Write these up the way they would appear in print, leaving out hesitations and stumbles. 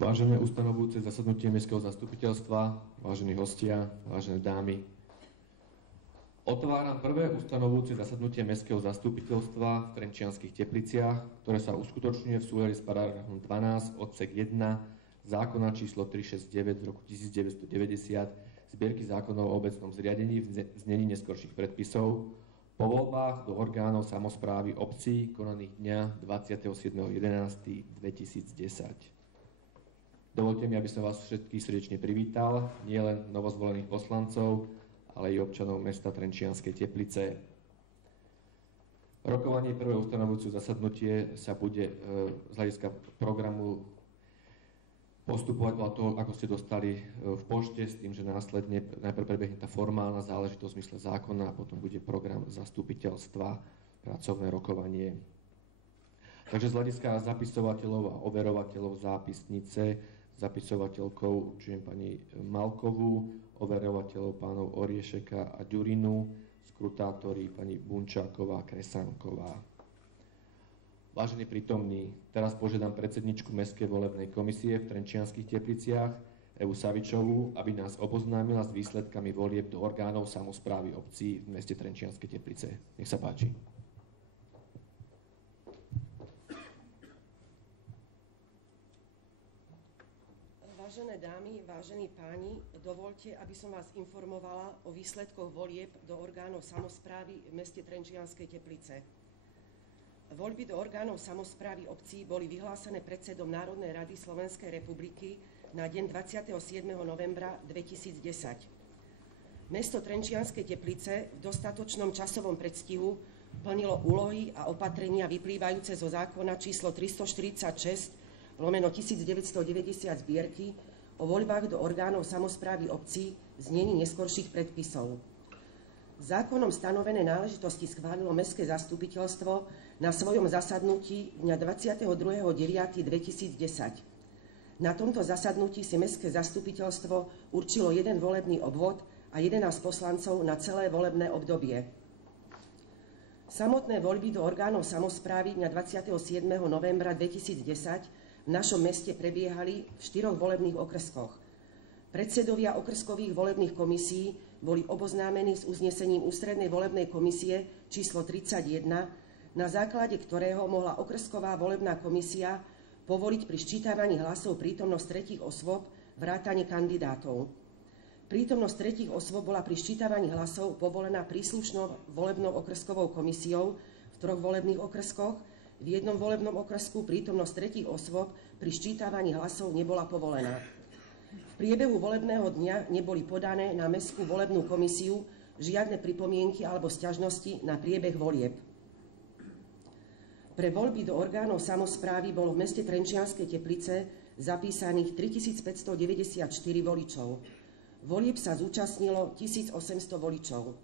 Vážené ustanovujúce zasadnutie Mestského zastupiteľstva, vážení hostia, vážené dámy. Otváram prvé ustanovujúce zasadnutie Mestského zastupiteľstva v Trenčianskych Tepliciach, ktoré sa uskutočňuje v súlade s paragrafom 12 odsek 1 zákona číslo 369 z roku 1990 zbierky zákonov o obecnom zriadení v znení neskorších predpisov po voľbách do orgánov samosprávy obcí konaných dňa 27.11.2010. Dovolte mi, aby som vás všetkých srdečne privítal, nielen novozvolených poslancov, ale i občanov mesta Trenčianske Teplice. Rokovanie prvé ustanovujúce zasadnutie sa bude z hľadiska programu postupovať podľa toho, ako ste dostali v pošte, s tým, že následne najprv prebehne tá formálna záležitosť v zmysle zákona a potom bude program zastupiteľstva, pracovné rokovanie. Takže z hľadiska zapisovateľov a overovateľov zápisnice zapisovateľkou určujem pani Malkovú, overovateľov pánov Oriešeka a Ďurinu, skrutátori pani Bunčáková a Kresanková. Vážení prítomní, teraz požiadam predsedničku Mestskej volebnej komisie v Trenčianskych Tepliciach, Evu Savičovú, aby nás oboznámila s výsledkami volieb do orgánov samosprávy obcí v meste Trenčianske Teplice. Nech sa páči. Vážené dámy, vážení páni, dovoľte, aby som vás informovala o výsledkoch volieb do orgánov samosprávy v meste Trenčianske Teplice. Voľby do orgánov samosprávy obcí boli vyhlásené predsedom Národnej rady Slovenskej republiky na deň 27. novembra 2010. Mesto Trenčianske Teplice v dostatočnom časovom predstihu plnilo úlohy a opatrenia vyplývajúce zo zákona číslo 346/1990 zbierky o voľbách do orgánov samosprávy obcí v znení neskorších predpisov. Zákonom stanovené náležitosti schválilo Mestské zastupiteľstvo na svojom zasadnutí dňa 22.9.2010. Na tomto zasadnutí si Mestské zastupiteľstvo určilo jeden volebný obvod a 11 poslancov na celé volebné obdobie. Samotné voľby do orgánov samosprávy dňa 27. novembra 2010 v našom meste prebiehali v 4 volebných okrskoch. Predsedovia okrskových volebných komisí boli oboznámení s uznesením Ústrednej volebnej komisie číslo 31, na základe ktorého mohla okrsková volebná komisia povoliť pri sčítavaní hlasov prítomnosť tretích osôb vrátane kandidátov. Prítomnosť tretích osôb bola pri sčítavaní hlasov povolená príslušnou volebnou okrskovou komisiou v 3 volebných okrskoch. V jednom volebnom okrsku prítomnosť tretích osôb pri sčítavaní hlasov nebola povolená. V priebehu volebného dňa neboli podané na Mestskú volebnú komisiu žiadne pripomienky alebo sťažnosti na priebeh volieb. Pre voľby do orgánov samosprávy bolo v meste Trenčianske Teplice zapísaných 3594 voličov. Volieb sa zúčastnilo 1800 voličov.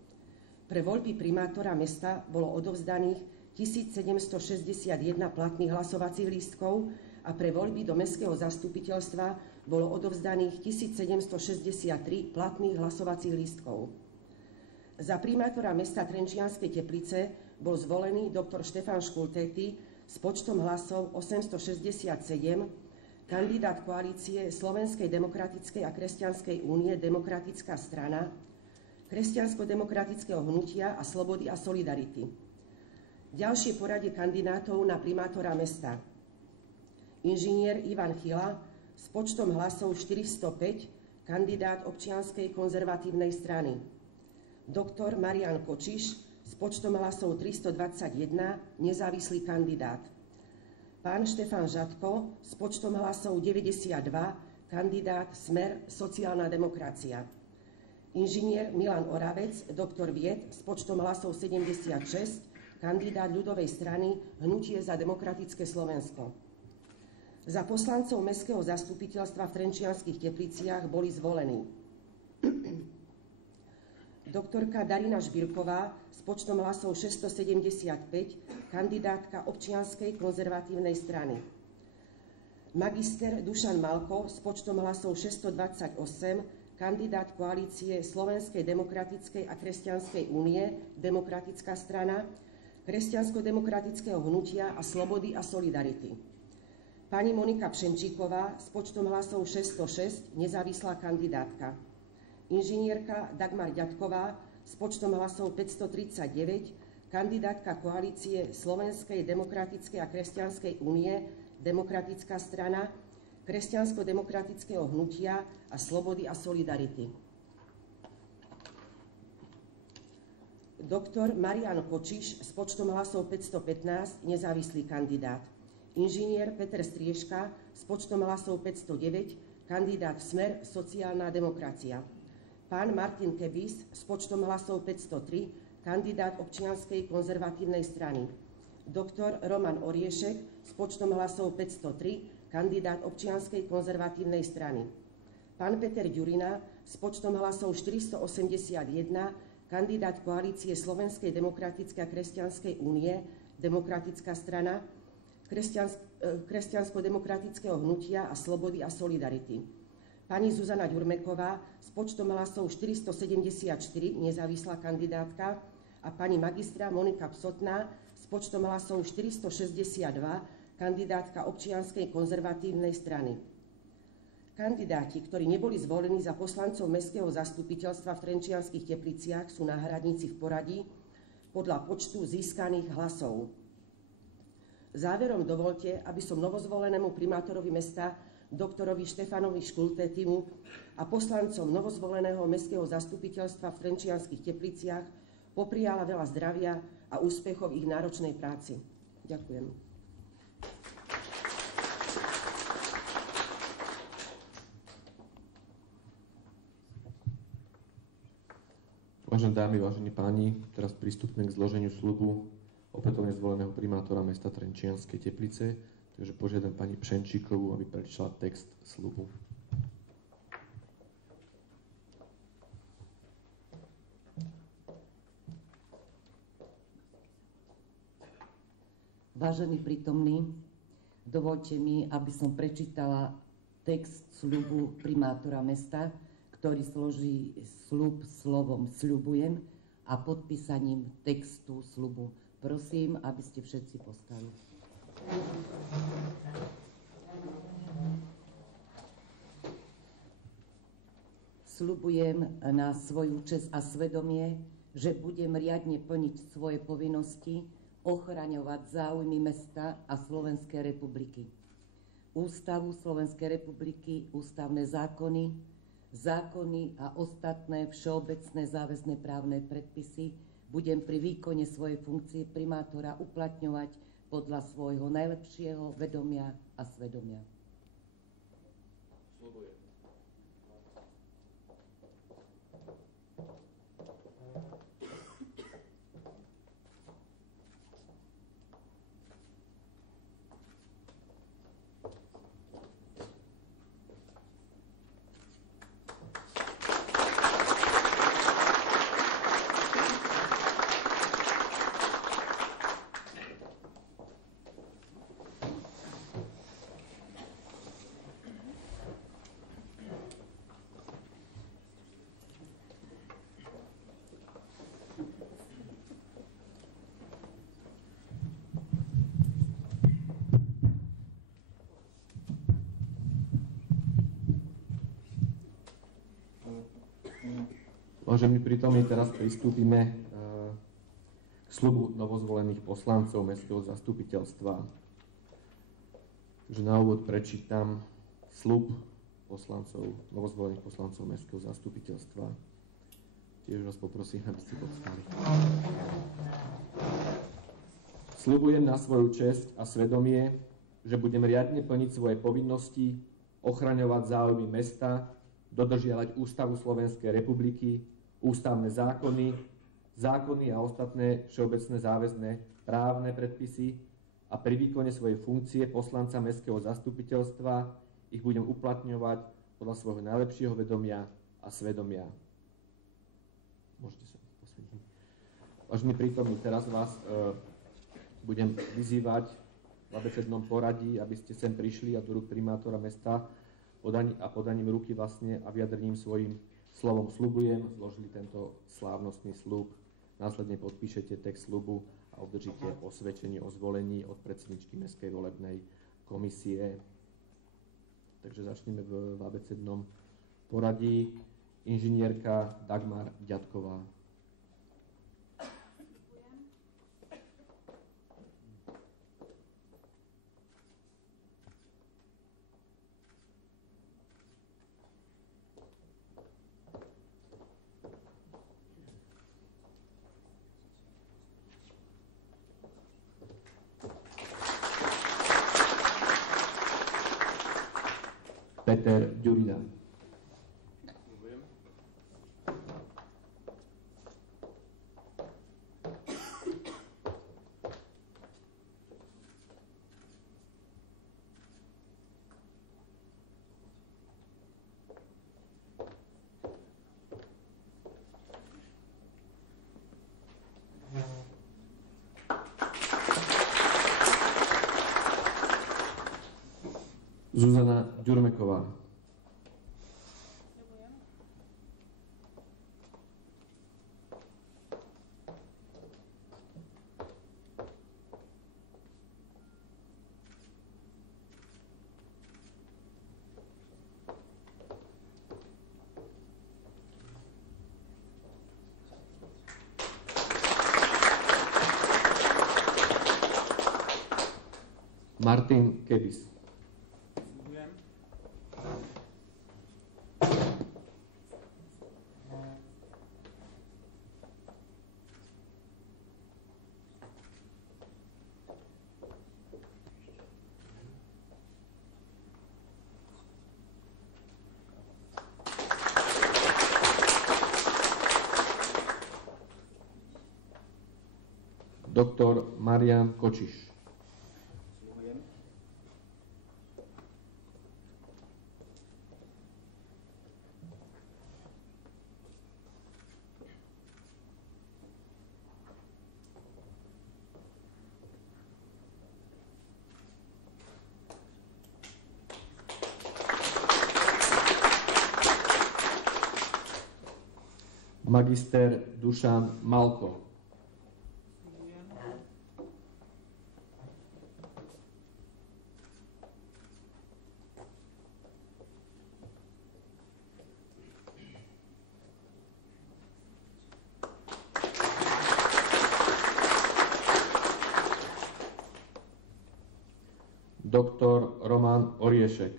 Pre voľby primátora mesta bolo odovzdaných 1761 platných hlasovacích lístkov a pre voľby do Mestského zastupiteľstva bolo odovzdaných 1763 platných hlasovacích lístkov. Za primátora mesta Trenčianske Teplice bol zvolený dr. Štefan Škultéty s počtom hlasov 867, kandidát koalície Slovenskej demokratickej a kresťanskej únie Demokratická strana, Kresťansko-demokratického hnutia a Slobody a Solidarity. Ďalšie poradie kandidátov na primátora mesta. Inžinier Ivan Chyla s počtom hlasov 405, kandidát Občianskej konzervatívnej strany. Doktor Marian Kočiš s počtom hlasov 321, nezávislý kandidát. Pán Štefan Žatko s počtom hlasov 92, kandidát Smer sociálna demokracia. Inžinier Milan Oravec, doktor vied s počtom hlasov 76, kandidát ľudovej strany Hnutie za demokratické Slovensko. Za poslancov Mestského zastupiteľstva v Trenčianskych Tepliciach boli zvolení doktorka Darina Žbírková s počtom hlasov 675, kandidátka Občianskej konzervatívnej strany. Magister Dušan Malko s počtom hlasov 628, kandidát koalície Slovenskej demokratickej a kresťanskej únie Demokratická strana, Kresťansko-demokratického hnutia a Slobody a Solidarity. pani Monika Pšenčíková s počtom hlasov 606, nezávislá kandidátka. Inžinierka Dagmar Ďatková s počtom hlasov 539, kandidátka koalície Slovenskej demokratickej a kresťanskej únie, Demokratická strana, Kresťansko-demokratického hnutia a Slobody a Solidarity. Doktor Marian Kočiš s počtom hlasov 515, nezávislý kandidát. Inžinier Peter Strieška s počtom hlasov 509, kandidát Smer sociálna demokracia. Pán Martin Kebis s počtom hlasov 503, kandidát Občianskej konzervatívnej strany. Doktor Roman Oriešek s počtom hlasov 503, kandidát Občianskej konzervatívnej strany. Pán Peter Ďurina s počtom hlasov 481, kandidát koalície Slovenskej demokratickej a kresťanskej únie, Demokratická strana, Kresťansko-demokratického hnutia a Slobody a Solidarity. Pani Zuzana Ďurmeková s počtom hlasov 474, nezávislá kandidátka, a pani magistra Monika Psotná s počtom hlasov 462, kandidátka Občianskej konzervatívnej strany. Kandidáti, ktorí neboli zvolení za poslancov Mestského zastupiteľstva v Trenčianskych Tepliciach, sú náhradníci v poradí podľa počtu získaných hlasov. Záverom dovolte, aby som novozvolenému primátorovi mesta doktorovi Štefanovi Škultétimu a poslancom novozvoleného Mestského zastupiteľstva v Trenčianskych Tepliciach popriala veľa zdravia a úspechov v ich náročnej práci. Ďakujem. Vážené dámy, vážení páni, teraz pristúpime k zloženiu sľubu opätovne zvoleného primátora mesta Trenčianske Teplice, takže požiadam pani Pšenčíkovú, aby prečítala text sľubu. Vážení prítomní, dovoľte mi, aby som prečítala text sľubu primátora mesta, ktorý složí sľub slovom sľubujem a podpísaním textu sľubu. Prosím, aby ste všetci povstali. Sľubujem na svoju česť a svedomie, že budem riadne plniť svoje povinnosti, ochraňovať záujmy mesta a Slovenskej republiky. Ústavu Slovenskej republiky, ústavné zákony a ostatné všeobecné záväzné právne predpisy budem pri výkone svojej funkcie primátora uplatňovať podľa svojho najlepšieho vedomia a svedomia. Sľubujem. Vážení prítomní, teraz pristúpime k sľubu novozvolených poslancov Mestského zastupiteľstva. Takže na úvod prečítam sľub novozvolených poslancov Mestského zastupiteľstva. Tiež vás poprosím, aby ste povstali. Sľubujem na svoju česť a svedomie, že budem riadne plniť svoje povinnosti, ochraňovať záujmy mesta, dodržiavať Ústavu Slovenskej republiky, ústavné zákony a ostatné všeobecné záväzné právne predpisy a pri výkone svojej funkcie poslanca Mestského zastupiteľstva ich budem uplatňovať podľa svojho najlepšieho vedomia a svedomia. Môžete sa posvietiť. Vážení prítomní, teraz vás budem vyzývať v abecednom poradí, aby ste sem prišli a do rúk primátora mesta podaním ruky vlastne a vyjadrením svojim slovom sľubujem, zložili tento slávnostný sľub, následne podpíšete text sľubu a obdržíte osvedčenie o zvolení od predsedničky Mestskej volebnej komisie. Takže začneme v abecednom poradí. Inžinierka Dagmar Ďatková. Peter Ďurina. Zuzana Ďurmeková. Martin Kedis. Doktor Marian Kočiš. Magister Dušan Malko. Doktor Roman Oriešek.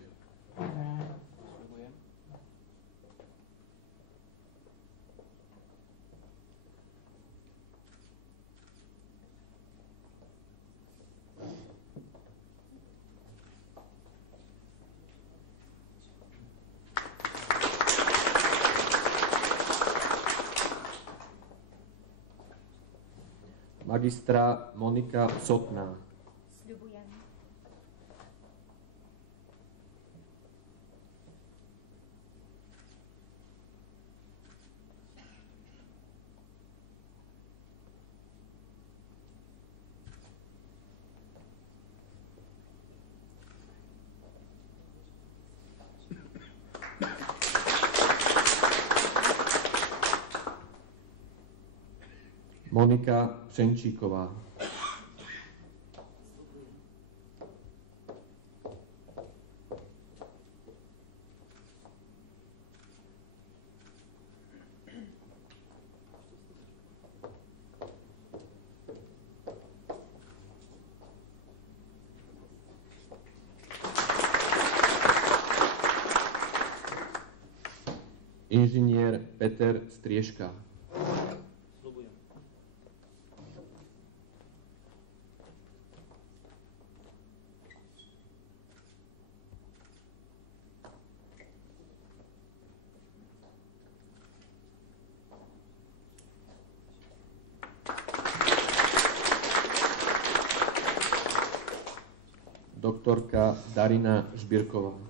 Magistra Monika Sotná. Sľubujem. Monika Pšenčíková. Inžinier Peter Strieška. Doktorka Darina Žbírková.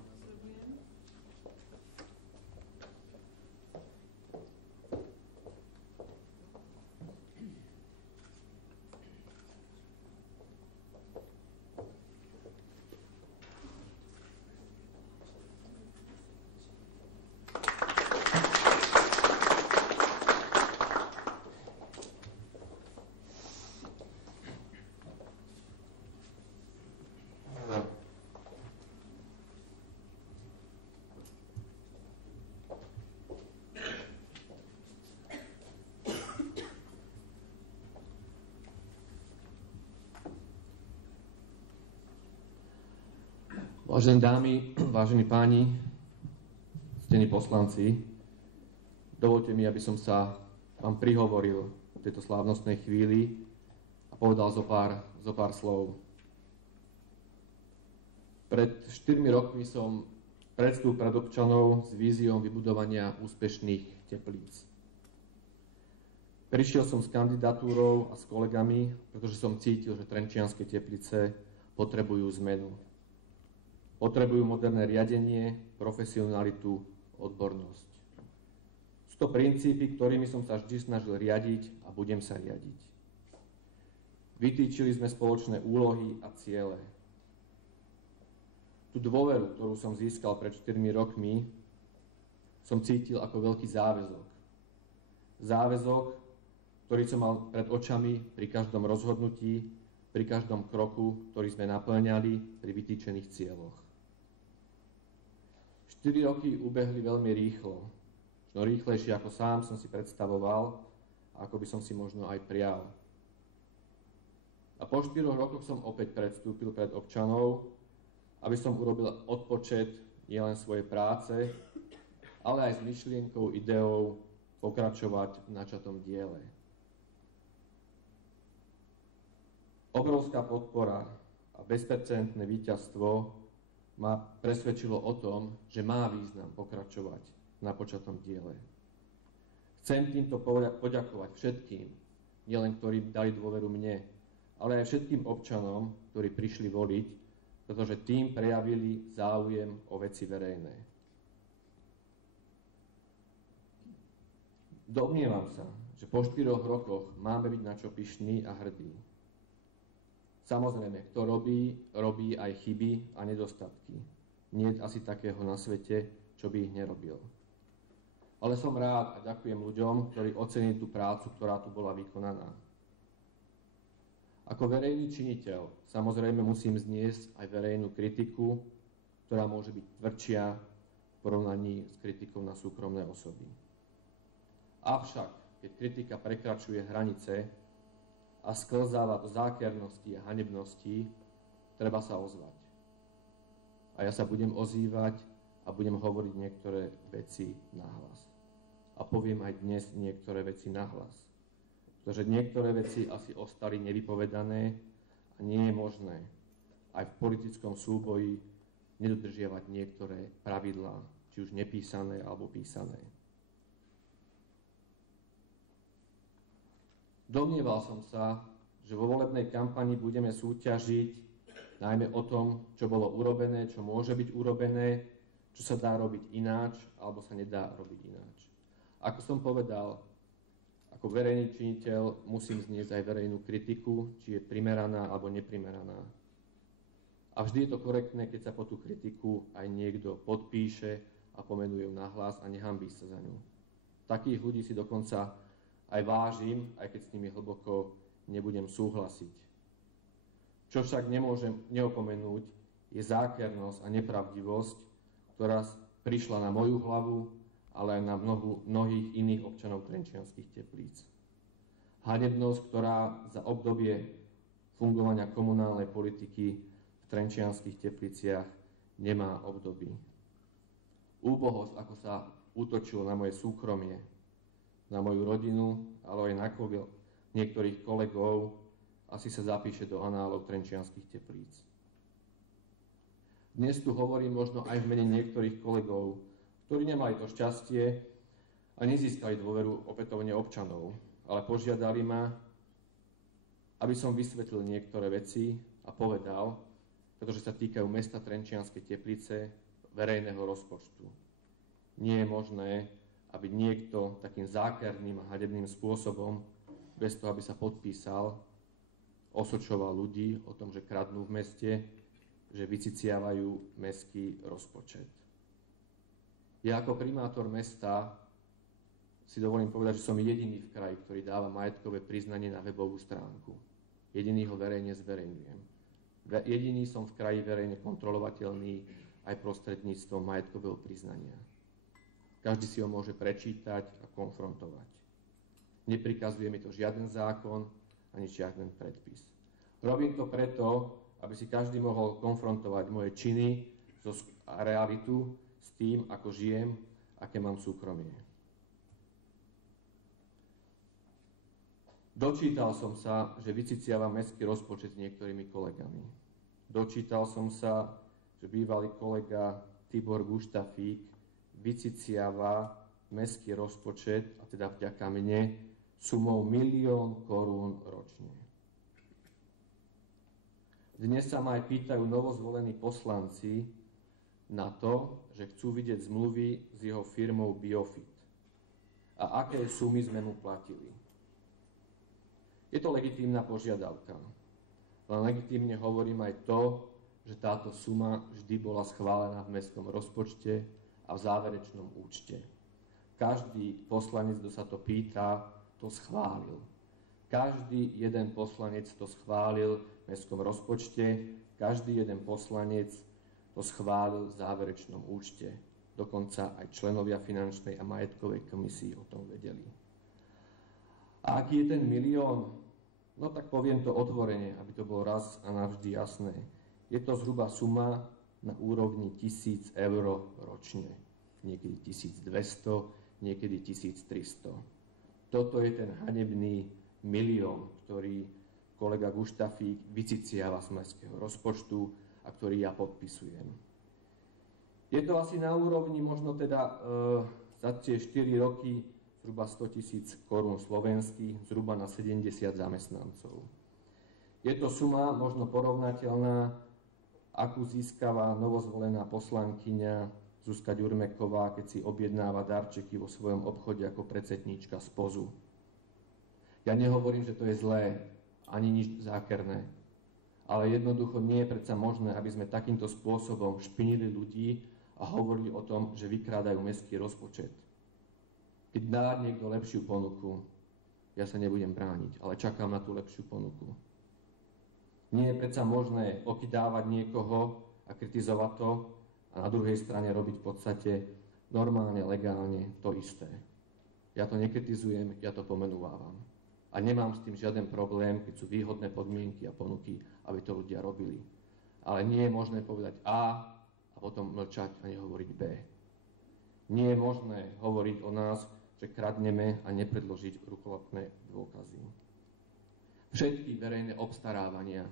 Vážené dámy, vážení páni, ctení poslanci, dovolte mi, aby som sa vám prihovoril v tejto slávnostnej chvíli a povedal zo pár slov. Pred 4 rokmi som predstúpil pred občanov s víziou vybudovania úspešných teplíc. Prišiel som s kandidatúrou a s kolegami, pretože som cítil, že trenčianske teplice potrebujú zmenu. Potrebujú moderné riadenie, profesionalitu, odbornosť. Sú to princípy, ktorými som sa vždy snažil riadiť a budem sa riadiť. Vytýčili sme spoločné úlohy a ciele. Tú dôveru, ktorú som získal pred 4 rokmi, som cítil ako veľký záväzok. Záväzok, ktorý som mal pred očami pri každom rozhodnutí, pri každom kroku, ktorý sme naplňali pri vytýčených cieľoch. 4 roky ubehli veľmi rýchlo, no rýchlejšie ako sám som si predstavoval, ako by som si možno aj prial. A po 4 rokoch som opäť predstúpil pred občanov, aby som urobil odpočet nielen svojej práce, ale aj s myšlienkou, ideou pokračovať v načatom diele. Obrovská podpora a bezpercentné víťazstvo ma presvedčilo o tom, že má význam pokračovať na počatom diele. Chcem týmto poďakovať všetkým, nielen ktorí dali dôveru mne, ale aj všetkým občanom, ktorí prišli voliť, pretože tým prejavili záujem o veci verejné. Domnievam sa, že po 4 rokoch máme byť na čo pyšní a hrdí. Samozrejme, kto robí aj chyby a nedostatky. Nie je asi takého na svete, čo by ich nerobil. Ale som rád a ďakujem ľuďom, ktorí ocenili tú prácu, ktorá tu bola vykonaná. Ako verejný činiteľ samozrejme musím zniesť aj verejnú kritiku, ktorá môže byť tvrdšia v porovnaní s kritikou na súkromné osoby. Avšak, keď kritika prekračuje hranice a sklzáva do zákernosti a hanebnosti, treba sa ozvať. A ja sa budem ozývať a budem hovoriť niektoré veci nahlas. A poviem aj dnes niektoré veci nahlas. Pretože niektoré veci asi ostali nevypovedané a nie je možné aj v politickom súboji nedodržiavať niektoré pravidlá, či už nepísané alebo písané. Domnieval som sa, že vo volebnej kampani budeme súťažiť najmä o tom, čo bolo urobené, čo môže byť urobené, čo sa dá robiť ináč, alebo sa nedá robiť ináč. Ako som povedal, ako verejný činiteľ musím zniesť aj verejnú kritiku, či je primeraná alebo neprimeraná. A vždy je to korektné, keď sa po tú kritiku aj niekto podpíše a pomenuje ju nahlas a nehanbí sa za ňu. Takých ľudí si dokonca aj vážim, aj keď s nimi hlboko nebudem súhlasiť. Čo však nemôžem neopomenúť, je zákernosť a nepravdivosť, ktorá prišla na moju hlavu, ale aj na mnohých iných občanov trenčianskych teplíc. Hanebnosť, ktorá za obdobie fungovania komunálnej politiky v trenčianskych tepliciach nemá období. Úbohosť, ako sa útočilo na moje súkromie, na moju rodinu, ale aj na niektorých kolegov, asi sa zapíše do análov trenčianskych teplíc. Dnes tu hovorím možno aj v mene niektorých kolegov, ktorí nemali to šťastie a nezískali dôveru opätovne občanov, ale požiadali ma, aby som vysvetlil niektoré veci a povedal, pretože sa týkajú mesta Trenčianske Teplice, verejného rozpočtu. Nie je možné, aby niekto takým zákerným a hanebným spôsobom, bez toho, aby sa podpísal, osočoval ľudí o tom, že kradnú v meste, že vyciciavajú mestský rozpočet. Ja ako primátor mesta si dovolím povedať, že som jediný v kraji, ktorý dáva majetkové priznanie na webovú stránku. Jediný ho verejne zverejňujem. Jediný som v kraji verejne kontrolovateľný aj prostredníctvom majetkového priznania. Každý si ho môže prečítať a konfrontovať. Neprikazuje mi to žiaden zákon ani žiaden predpis. Robím to preto, aby si každý mohol konfrontovať moje činy a realitu s tým, ako žijem, aké mám súkromie. Dočítal som sa, že vyciciava mestský rozpočet s niektorými kolegami. Dočítal som sa, že bývalý kolega Tibor Guštafík vyciciava mestský rozpočet, a teda vďaka mne, sumou 1 000 000 korún ročne. Dnes sa ma aj pýtajú novozvolení poslanci na to, že chcú vidieť zmluvy s jeho firmou Biofit. A aké sumy sme mu platili. Je to legitímna požiadavka. Len legitímne hovorím aj to, že táto suma vždy bola schválená v mestskom rozpočte a v záverečnom účte. Každý poslanec, kto sa to pýta, to schválil. Každý jeden poslanec to schválil v mestskom rozpočte, každý jeden poslanec to schválil v záverečnom účte. Dokonca aj členovia finančnej a majetkovej komisii o tom vedeli. A aký je ten 1 000 000? No tak poviem to otvorene, aby to bolo raz a navždy jasné. Je to zhruba suma na úrovni 1 000 eur ročne. Niekedy 1200, niekedy 1300. Toto je ten hanebný 1 000 000, ktorý kolega Guštafík vyciciava z mestského rozpočtu a ktorý ja podpisujem. Je to asi na úrovni možno teda za tie 4 roky zhruba 100 000 korún slovenských, zhruba na 70 zamestnancov. Je to suma možno porovnateľná, akú získava novozvolená poslankyňa Zuzka Ďurmeková, keď si objednáva darčeky vo svojom obchode ako predsedníčka z POZu. Ja nehovorím, že to je zlé, ani nič zákerné, ale jednoducho nie je predsa možné, aby sme takýmto spôsobom špinili ľudí a hovorili o tom, že vykrádajú mestský rozpočet. Keď dá niekto lepšiu ponuku, ja sa nebudem brániť, ale čakám na tú lepšiu ponuku. Nie je predsa možné okydávať niekoho a kritizovať to a na druhej strane robiť v podstate normálne, legálne to isté. Ja to nekritizujem, ja to pomenúvávam. A nemám s tým žiaden problém, keď sú výhodné podmienky a ponuky, aby to ľudia robili. Ale nie je možné povedať A a potom mlčať a nehovoriť B. Nie je možné hovoriť o nás, že kradneme a nepredložiť rukolapné dôkazy. Všetky verejné obstarávania,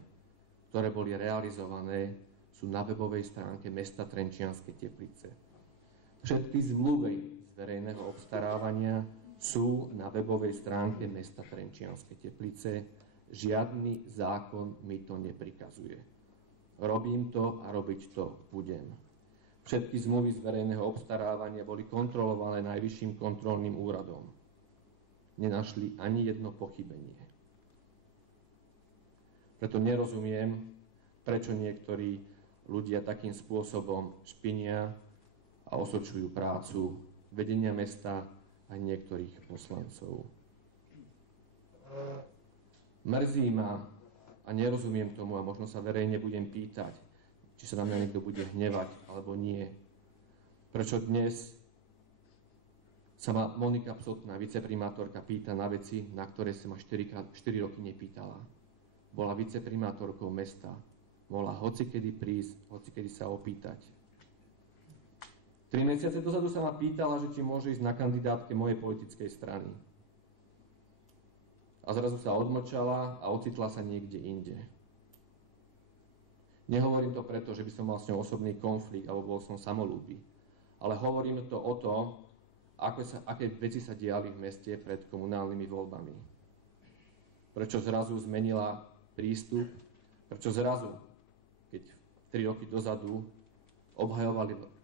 ktoré boli realizované, sú na webovej stránke mesta Trenčianske Teplice. Všetky zmluvy z verejného obstarávania sú na webovej stránke mesta Trenčianske Teplice. Žiadny zákon mi to neprikazuje. Robím to a robiť to budem. Všetky zmluvy z verejného obstarávania boli kontrolované Najvyšším kontrolným úradom. Nenašli ani jedno pochybenie. Preto nerozumiem, prečo niektorí ľudia takým spôsobom špinia a osočujú prácu vedenia mesta a niektorých poslancov. Mrzí ma a nerozumiem tomu a možno sa verejne budem pýtať, či sa na mňa niekto bude hnevať, alebo nie. Prečo dnes sa ma Monika Psotná, viceprimátorka, pýta na veci, na ktoré sa ma 4 roky nepýtala. Bola viceprimátorkou mesta. Mohla hocikedy prísť, hocikedy sa opýtať. 3 mesiace dozadu sa ma pýtala, že či môže ísť na kandidátke mojej politickej strany. A zrazu sa odmlčala a ocitla sa niekde inde. Nehovorím to preto, že by som mal s ňou osobný konflikt alebo bol som samolúbý, ale hovorím to o to, aké veci sa diali v meste pred komunálnymi voľbami. Prečo zrazu zmenila prístup, prečo zrazu, keď 3 roky dozadu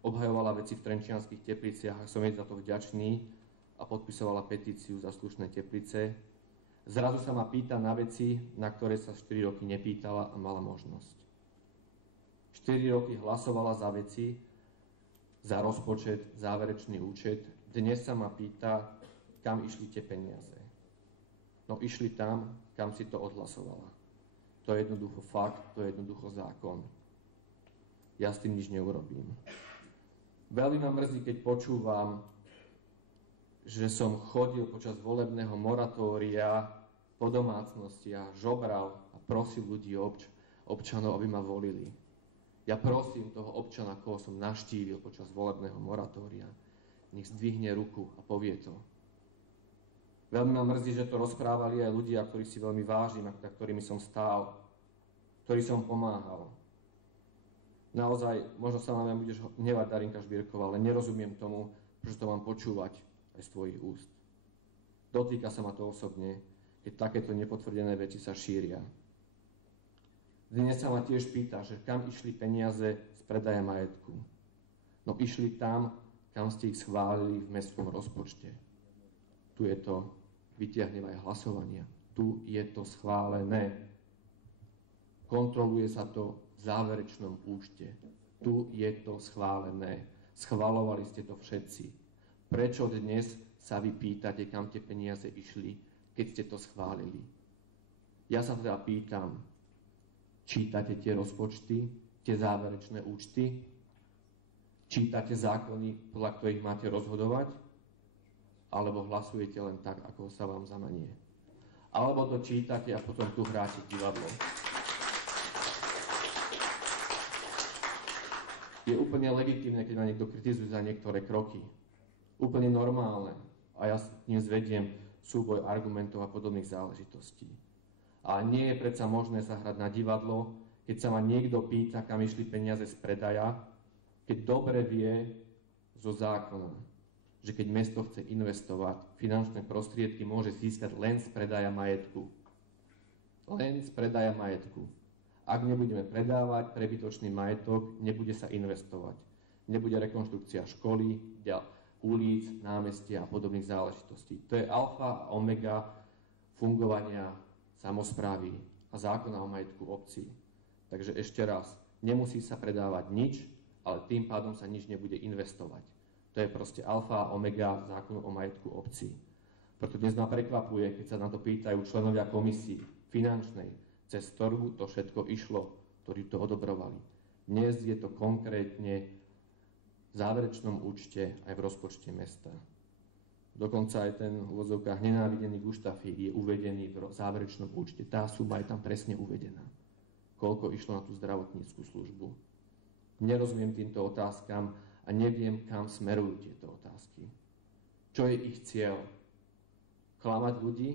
obhajovala veci v Trenčianskych Tepliciach a som jej za to vďačný a podpisovala petíciu za slušné Teplice, zrazu sa ma pýta na veci, na ktoré sa 4 roky nepýtala a mala možnosť. 4 roky hlasovala za veci, za rozpočet, záverečný účet. Dnes sa ma pýta, kam išli tie peniaze. No išli tam, kam si to odhlasovala. To je jednoducho fakt, to je jednoducho zákon. Ja s tým nič neurobím. Veľmi ma mrzí, keď počúvam, že som chodil počas volebného moratória po domácnostiach, žobral a prosil ľudí, občanov, aby ma volili. Ja prosím toho občana, koho som navštívil počas volebného moratória, nech zdvihne ruku a povie to. Veľmi ma mrzí, že to rozprávali aj ľudia, ktorých si veľmi vážim, a ktorými som stál, ktorý som pomáhal. Naozaj, možno sa na mňa budeš hnevať, Darinka Žbírková, ale nerozumiem tomu, že to mám počúvať aj z tvojich úst. Dotýka sa ma to osobne, keď takéto nepotvrdené veci sa šíria. Dnes sa ma tiež pýta, že kam išli peniaze z predaja majetku. No išli tam, kam ste ich schválili v mestskom rozpočte. Tu je to, vytiahnem aj hlasovania, tu je to schválené. Kontroluje sa to v záverečnom účte. Tu je to schválené. Schvalovali ste to všetci. Prečo dnes sa vy pýtate, kam tie peniaze išli, keď ste to schválili? Ja sa teda pýtam, čítate tie rozpočty, tie záverečné účty? Čítate zákony, podľa ktorých máte rozhodovať? Alebo hlasujete len tak, ako sa vám zamanie? Alebo to čítate a potom tu hráte divadlo? Je úplne legitímne, keď ma niekto kritizuje za niektoré kroky. Úplne normálne. A ja s ním zvediem súboj argumentov a podobných záležitostí. Ale nie je predsa možné sa hrať na divadlo, keď sa ma niekto pýta, kam išli peniaze z predaja, keď dobre vie zo zákona, že keď mesto chce investovať, finančné prostriedky môže získať len z predaja majetku. Len z predaja majetku. Ak nebudeme predávať prebytočný majetok, nebude sa investovať. Nebude rekonštrukcia školy, ulic, námestia a podobných záležitostí. To je alfa a omega fungovania samosprávy a zákona o majetku obcí. Takže ešte raz, nemusí sa predávať nič, ale tým pádom sa nič nebude investovať. To je proste alfa a omega zákonu o majetku obcí. Preto dnes ma prekvapuje, keď sa na to pýtajú členovia komisii finančnej, cez ktorú to všetko išlo, ktorí to odobrovali. Dnes je to konkrétne v záverečnom účte aj v rozpočte mesta. Dokonca aj ten v úvodzovkách nenávidený Guštafík je uvedený v záverečnom účte. Tá suma je tam presne uvedená. Koľko išlo na tú zdravotníckú službu. Nerozumiem týmto otázkam a neviem, kam smerujú tieto otázky. Čo je ich cieľ? Klamať ľudí?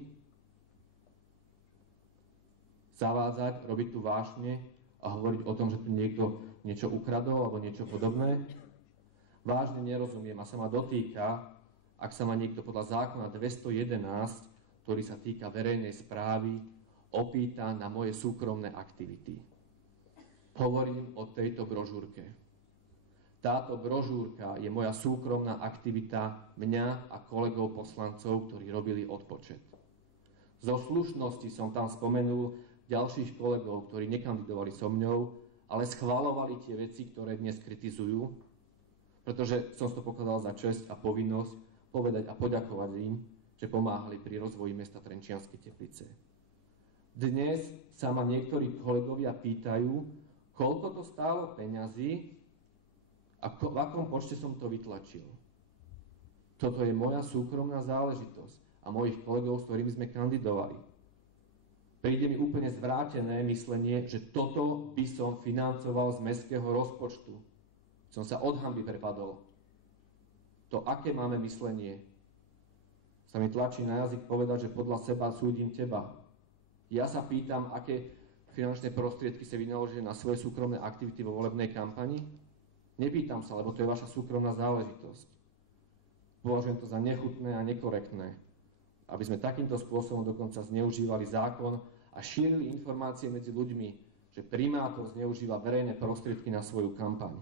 Zavádzať, robiť tu vášne a hovoriť o tom, že tu niekto niečo ukradol alebo niečo podobné? Vážne nerozumiem a sa ma dotýka, ak sa ma niekto podľa zákona 211, ktorý sa týka verejnej správy, opýta na moje súkromné aktivity. Hovorím o tejto brožúrke. Táto brožúrka je moja súkromná aktivita mňa a kolegov poslancov, ktorí robili odpočet. Zo slušnosti som tam spomenul ďalších kolegov, ktorí nekandidovali so mňou, ale schvalovali tie veci, ktoré dnes kritizujú, pretože som to pokladal za česť a povinnosť povedať a poďakovať im, že pomáhali pri rozvoji mesta Trenčianske Teplice. Dnes sa ma niektorí kolegovia pýtajú, koľko to stálo peňazí a v akom počte som to vytlačil. Toto je moja súkromná záležitosť a mojich kolegov, s ktorými sme kandidovali. Príde mi úplne zvrátené myslenie, že toto by som financoval z mestského rozpočtu. Som sa od hanby prepadol. To, aké máme myslenie, sa mi tlačí na jazyk povedať, že podľa seba súdim teba. Ja sa pýtam, aké finančné prostriedky sa vynaložili na svoje súkromné aktivity vo volebnej kampani. Nepýtam sa, lebo to je vaša súkromná záležitosť. Považujem to za nechutné a nekorektné, aby sme takýmto spôsobom dokonca zneužívali zákon a šírili informácie medzi ľuďmi, že primátor zneužíva verejné prostriedky na svoju kampaň.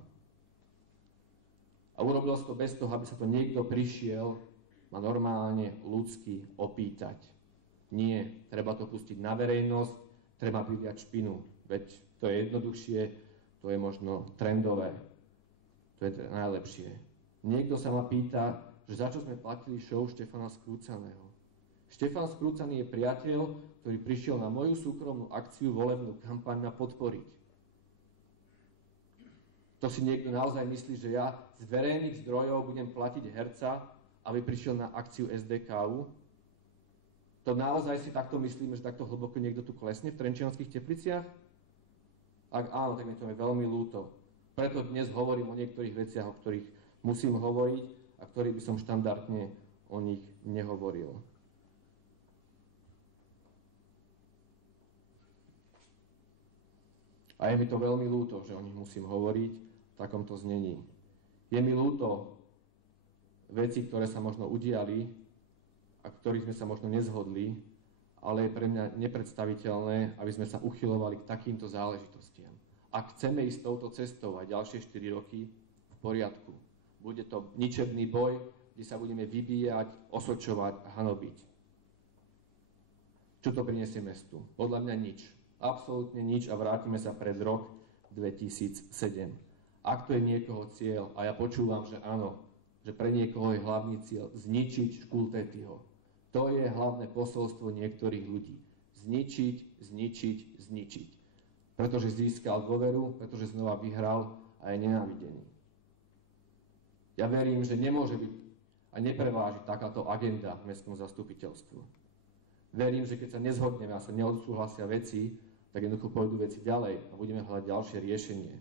A urobil to bez toho, aby sa to niekto prišiel ma normálne ľudsky opýtať. Nie, treba to pustiť na verejnosť, treba vyliať špinu. Veď to je jednoduchšie, to je možno trendové, to je najlepšie. Niekto sa ma pýta, že za čo sme platili show Štefana Skrúcaného. Štefan Skrúcaný je priateľ, ktorý prišiel na moju súkromnú akciu volebnú kampaň na podporiť. To si niekto naozaj myslí, že ja z verejných zdrojov budem platiť herca, aby prišiel na akciu SDKU? To naozaj si takto myslíme, že takto hlboko niekto tu klesne v Trenčianskych Tepliciach? Ak áno, tak mi to je veľmi ľúto. Preto dnes hovorím o niektorých veciach, o ktorých musím hovoriť a ktorých by som štandardne o nich nehovoril. A je mi to veľmi ľúto, že o nich musím hovoriť v takomto znení. Je mi ľúto veci, ktoré sa možno udiali a ktorých sme sa možno nezhodli, ale je pre mňa nepredstaviteľné, aby sme sa uchylovali k takýmto záležitostiam. Ak chceme ísť touto cestou aj ďalšie 4 roky, v poriadku. Bude to ničebný boj, kde sa budeme vybíjať, osočovať a hanobiť. Čo to prinesie mestu? Podľa mňa nič. Absolútne nič a vrátime sa pred rok 2007. Ak to je niekoho cieľ, a ja počúvam, že áno, že pre niekoho je hlavný cieľ zničiť Škultétyho. To je hlavné posolstvo niektorých ľudí. Zničiť. Pretože získal dôveru, pretože znova vyhral a je nenávidený. Ja verím, že nemôže byť a nepreváži takáto agenda v mestskom zastupiteľstvu. Verím, že keď sa nezhodneme a sa neodsúhlasia veci, tak jednoducho pôjdu veci ďalej a budeme hľadať ďalšie riešenie.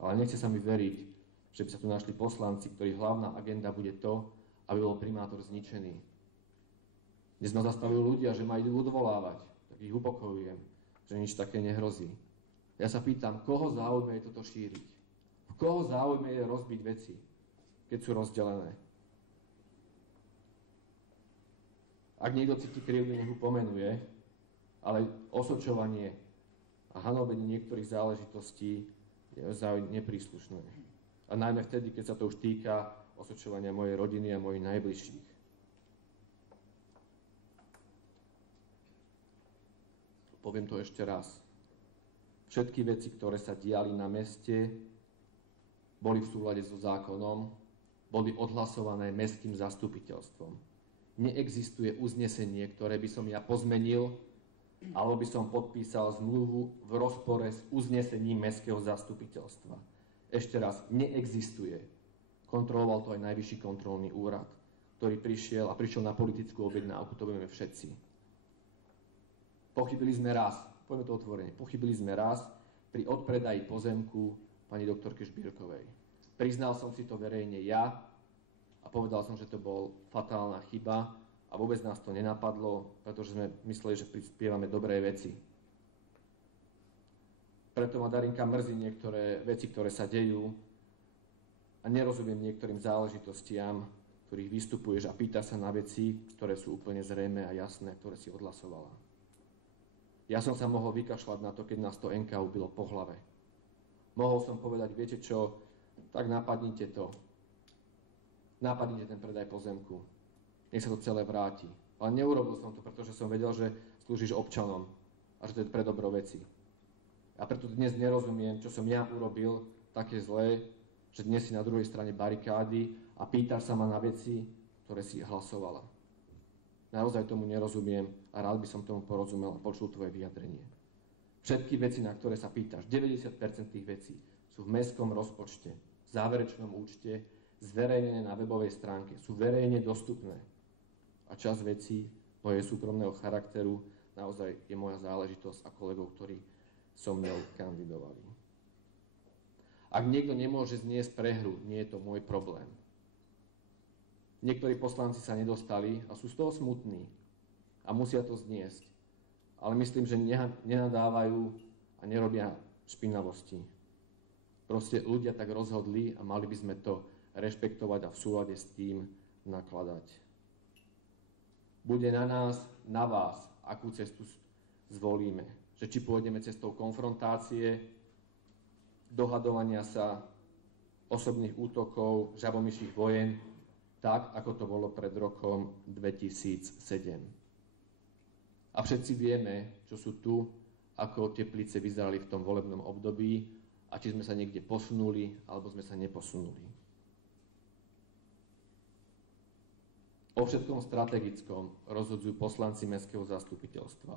Ale nechce sa mi veriť, že by sa tu našli poslanci, ktorých hlavná agenda bude to, aby bol primátor zničený. Dnes ma zastavujú ľudia, že ma idú odvolávať, tak ich upokojujem, že nič také nehrozí. Ja sa pýtam, koho záujme je toto šíriť? V koho záujme je rozbiť veci, keď sú rozdelené? Ak niekto cíti krivdu, nech ho pomenuje, ale osočovanie a hanobenie niektorých záležitostí je nepríslušné. A najmä vtedy, keď sa to už týka osočovania mojej rodiny a mojich najbližších. Poviem to ešte raz. Všetky veci, ktoré sa diali na meste, boli v súlade so zákonom, boli odhlasované mestským zastupiteľstvom. Neexistuje uznesenie, ktoré by som ja pozmenil, alebo by som podpísal zmluvu v rozpore s uznesením mestského zastupiteľstva. Ešte raz, neexistuje. Kontroloval to aj Najvyšší kontrolný úrad, ktorý prišiel na politickú objednávku, to vieme všetci. Pochybili sme raz, poďme to otvorene, pri odpredaji pozemku pani doktorke Žbírkovej. Priznal som si to verejne ja a povedal som, že to bol fatálna chyba a vôbec nás to nenapadlo, pretože sme mysleli, že prispievame dobré veci. Preto ma, Darinka, mrzí niektoré veci, ktoré sa dejú a nerozumiem niektorým záležitostiam, ktorých vystupuješ a pýta sa na veci, ktoré sú úplne zrejmé a jasné, ktoré si odhlasovala. Ja som sa mohol vykašľať na to, keď nás to NKÚ bylo po hlave. Mohol som povedať, viete čo, tak napadnite to. Napadnite ten predaj pozemku. Nech sa to celé vráti. Ale neurobil som to, pretože som vedel, že slúžiš občanom a že to je pre dobro veci. A preto dnes nerozumiem, čo som ja urobil také zlé, že dnes si na druhej strane barikády a pýtaš sa ma na veci, ktoré si hlasovala. Naozaj tomu nerozumiem a rád by som tomu porozumel a počul tvoje vyjadrenie. Všetky veci, na ktoré sa pýtaš, 90% tých vecí sú v mestskom rozpočte, v záverečnom účte, zverejnené na webovej stránke, sú verejne dostupné. A časť vecí mojej súkromného charakteru naozaj je moja záležitosť a kolegov, ktorí so mnou kandidovali. Ak niekto nemôže zniesť prehru, nie je to môj problém. Niektorí poslanci sa nedostali a sú z toho smutní a musia to zniesť. Ale myslím, že nenadávajú a nerobia špinavosti. Proste ľudia tak rozhodli a mali by sme to rešpektovať a v súlade s tým nakladať. Bude na nás, na vás, akú cestu zvolíme. Že či pôjdeme cestou konfrontácie, dohadovania sa, osobných útokov, žabomyších vojen, tak, ako to bolo pred rokom 2007. A všetci vieme, čo sú tu, ako teplice vyzerali v tom volebnom období a či sme sa niekde posunuli, alebo sme sa neposunuli. O všetkom strategickom rozhodzujú poslanci mestského zastupiteľstva.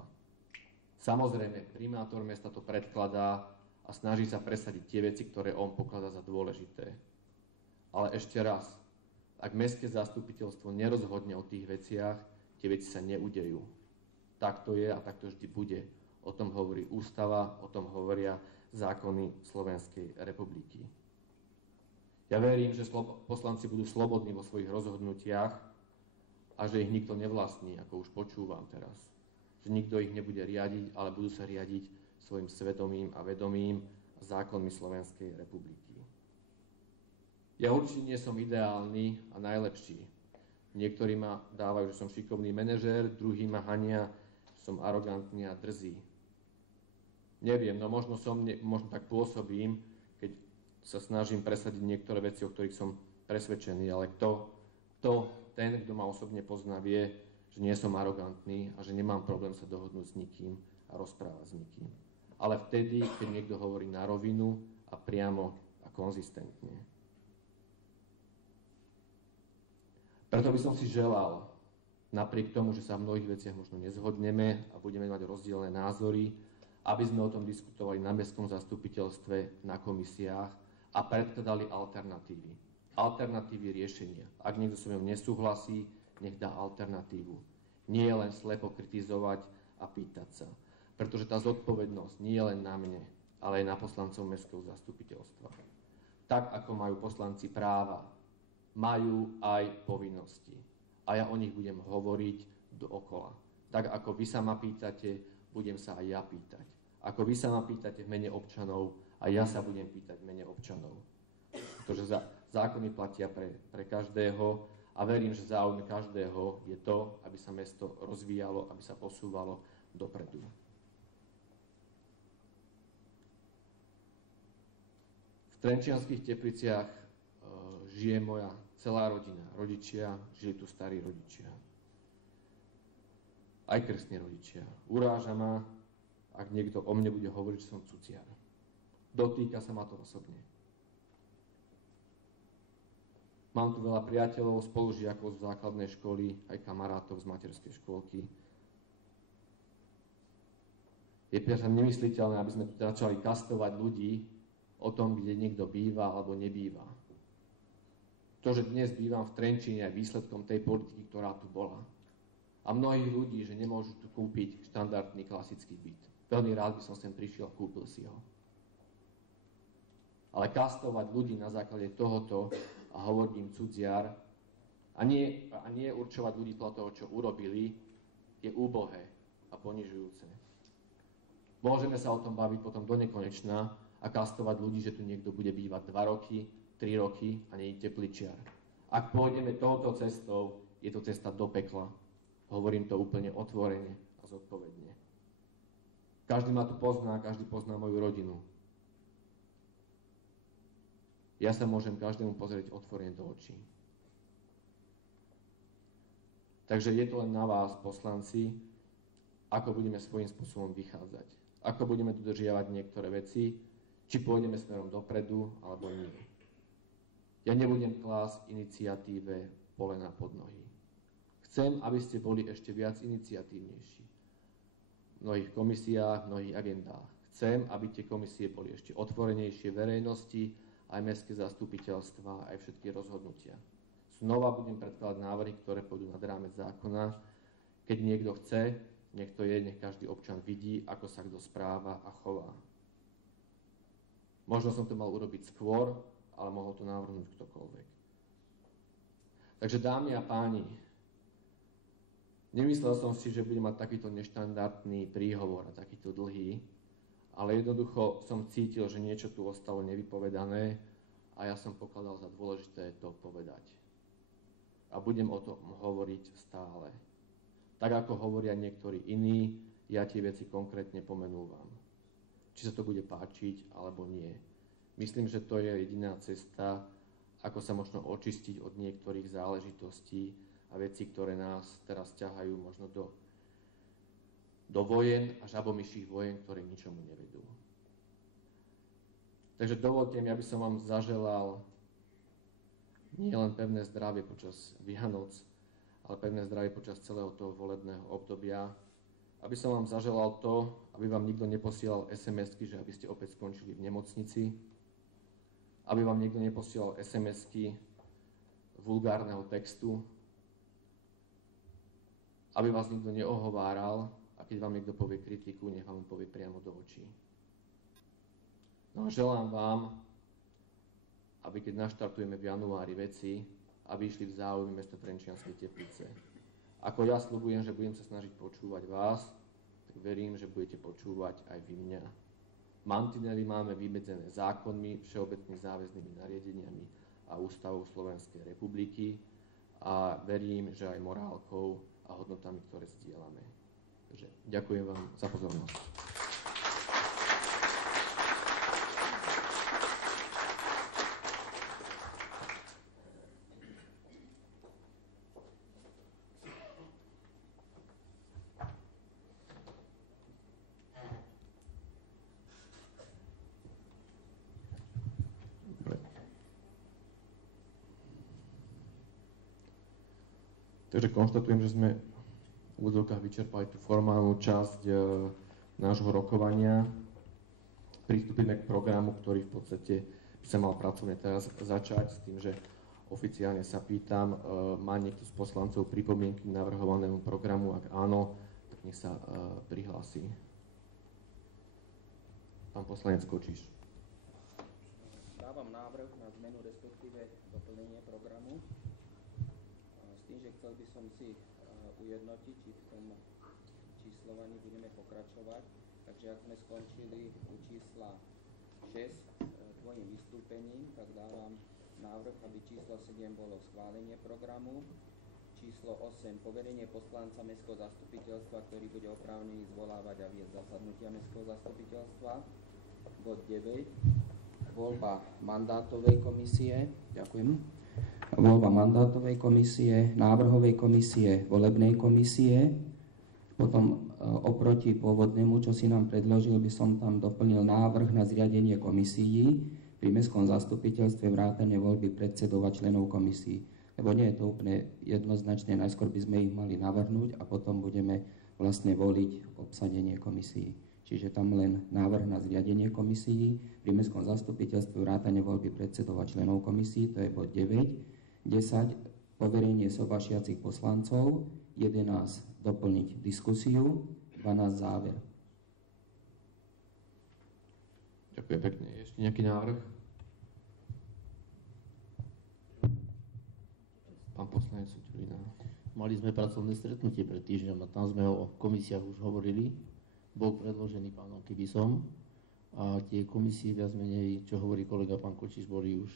Samozrejme, primátor mesta to predkladá a snaží sa presadiť tie veci, ktoré on pokladá za dôležité. Ale ešte raz, ak mestské zastupiteľstvo nerozhodne o tých veciach, tie veci sa neudejú. Tak to je a tak to vždy bude. O tom hovorí ústava, o tom hovoria zákony Slovenskej republiky. Ja verím, že poslanci budú slobodní vo svojich rozhodnutiach a že ich nikto nevlastní, ako už počúvam teraz. Že nikto ich nebude riadiť, ale budú sa riadiť svojim svedomím a vedomím a zákonmi Slovenskej republiky. Ja určite nie som ideálny a najlepší. Niektorí ma dávajú, že som šikovný manažér, druhí ma hania, že som arogantný a drzý. Neviem, no možno tak pôsobím, keď sa snažím presadiť niektoré veci, o ktorých som presvedčený, ale ten, kto ma osobne pozná, vie, že nie som arogantný a že nemám problém sa dohodnúť s nikým a rozprávať s nikým. Ale vtedy, keď niekto hovorí na rovinu a priamo a konzistentne. Preto by som si želal, napriek tomu, že sa v mnohých veciach možno nezhodneme a budeme mať rozdielne názory, aby sme o tom diskutovali na mestskom zastupiteľstve, na komisiách a predkladali alternatívy. Alternatívy riešenia. Ak niekto so mnou nesúhlasí, nech dá alternatívu. Nie je len slepo kritizovať a pýtať sa. Pretože tá zodpovednosť nie je len na mne, ale aj na poslancov mestského zastupiteľstva. Tak, ako majú poslanci práva, majú aj povinnosti. A ja o nich budem hovoriť dookola. Tak, ako vy sa ma pýtate, budem sa aj ja pýtať. Ako vy sa ma pýtate v mene občanov, a ja sa budem pýtať v mene občanov. Pretože zákony platia pre každého a verím, že záujem každého je to, aby sa mesto rozvíjalo, aby sa posúvalo dopredu. V Trenčianskych Tepliciach žije moja celá rodina. Rodičia, žili tu starí rodičia. Aj krstní rodičia. Uráža ma, ak niekto o mne bude hovoriť, že som cudziar. Dotýka sa ma to osobne. Mám tu veľa priateľov, spolužiakov z základnej školy, aj kamarátov z materskej škôlky. Je predsa nemysliteľné, aby sme tu začali kastovať ľudí o tom, kde niekto býva alebo nebýva. To, že dnes bývam v Trenčíne, je výsledkom tej politiky, ktorá tu bola. A mnohých ľudí, že nemôžu tu kúpiť štandardný klasický byt. Veľmi rád by som sem prišiel a kúpil si ho. Ale kastovať ľudí na základe tohoto a hovoriť im cudziar a nie určovať ľudí podľa toho, čo urobili, je úbohé a ponižujúce. Môžeme sa o tom baviť potom do nekonečna a kastovať ľudí, že tu niekto bude bývať 2 roky, 3 roky a nie je tepličiar. Ak pôjdeme touto cestou, je to cesta do pekla. Hovorím to úplne otvorene a zodpovedne. Každý ma tu pozná, každý pozná moju rodinu. Ja sa môžem každému pozrieť otvorene do očí. Takže je to len na vás, poslanci, ako budeme svojím spôsobom vychádzať. Ako budeme dodržiavať niektoré veci, či pôjdeme smerom dopredu, alebo nie. Ja nebudem klásť iniciatíve polena pod nohy. Chcem, aby ste boli ešte viac iniciatívnejší. V mnohých komisiách, v mnohých agendách. Chcem, aby tie komisie boli ešte otvorenejšie verejnosti, aj mestské zastupiteľstva, aj všetky rozhodnutia. Znova budem predkladať návrhy, ktoré pôjdu nad rámec zákona. Keď niekto chce, nech to je, nech každý občan vidí, ako sa kto správa a chová. Možno som to mal urobiť skôr, ale mohol to navrhnúť ktokoľvek. Takže dámy a páni, nemyslel som si, že budem mať takýto neštandardný príhovor a takýto dlhý, ale jednoducho som cítil, že niečo tu ostalo nevypovedané a ja som pokladal za dôležité to povedať. A budem o tom hovoriť stále. Tak ako hovoria niektorí iní, ja tie veci konkrétne pomenúvam. Či sa to bude páčiť, alebo nie. Myslím, že to je jediná cesta, ako sa možno očistiť od niektorých záležitostí a vecí, ktoré nás teraz ťahajú možno do vojen a žabomyších vojen, ktoré ničomu nevedú. Takže dovolte mi, aby som vám zaželal nie len pevné zdravie počas Vianoc, ale pevné zdravie počas celého toho volebného obdobia. Aby som vám zaželal to, aby vám nikto neposielal SMS-ky, že aby ste opäť skončili v nemocnici. Aby vám nikto neposielal SMS-ky vulgárneho textu. Aby vás nikto neohováral a keď vám niekto povie kritiku, nech vám povie priamo do očí. No a želám vám, aby keď naštartujeme v januári veci, aby išli v záujme mesta Trenčianskej Teplice. Ako ja sľubujem, že budem sa snažiť počúvať vás, tak verím, že budete počúvať aj vy mňa. Mantinely máme vymedzené zákonmi, všeobecnými záväznými nariadeniami a ústavou Slovenskej republiky a verím, že aj morálkou a hodnotami, ktoré zdieľame. Takže ďakujem vám za pozornosť. Takže konštatujem, že sme v úvodzovkách vyčerpali tú formálnu časť nášho rokovania. Pristúpime k programu, ktorý v podstate by sa mal pracovne teraz začať, s tým, že oficiálne sa pýtam, má niekto z poslancov pripomienky k navrhovanému programu? Ak áno, tak nech sa prihlási. Pán poslanec Kočíš. Dávam návrh na zmenu, respektíve doplnenie programu. Že chcel by som si ujednotiť, či v tom číslovaní budeme pokračovať. Takže ak sme skončili u čísla 6 tvojim vystúpením, tak dávam návrh, aby číslo 7 bolo schválenie programu, číslo 8 poverenie poslanca mestského zastupiteľstva, ktorý bude oprávnený zvolávať a viesť zasadnutia mestského zastupiteľstva, bod 9 voľba mandátovej komisie, ďakujem. Voľba mandátovej komisie, návrhovej komisie, volebnej komisie. Potom oproti pôvodnému, čo si nám predložil, by som tam doplnil návrh na zriadenie komisií pri mestskom zastupiteľstve vrátane voľby predsedov a členov komisií. Lebo nie je to úplne jednoznačné, najskôr by sme ich mali navrhnúť a potom budeme vlastne voliť obsadenie komisií. Čiže tam len návrh na zriadenie komisií pri mestskom zastupiteľstve vrátane voľby predsedov a členov komisií, to je bod 9. 10. Poverenie sobašiacich poslancov, 11. Doplniť diskusiu, 12. Záver. Ďakujem pekne. Ešte nejaký návrh? Pán poslanec Sutelina. Mali sme pracovné stretnutie pred týždňom a tam sme o komisiách už hovorili. Bol predložený pánom Kibisom a tie komisie viac menej, čo hovorí kolega pán Kočiš, boli už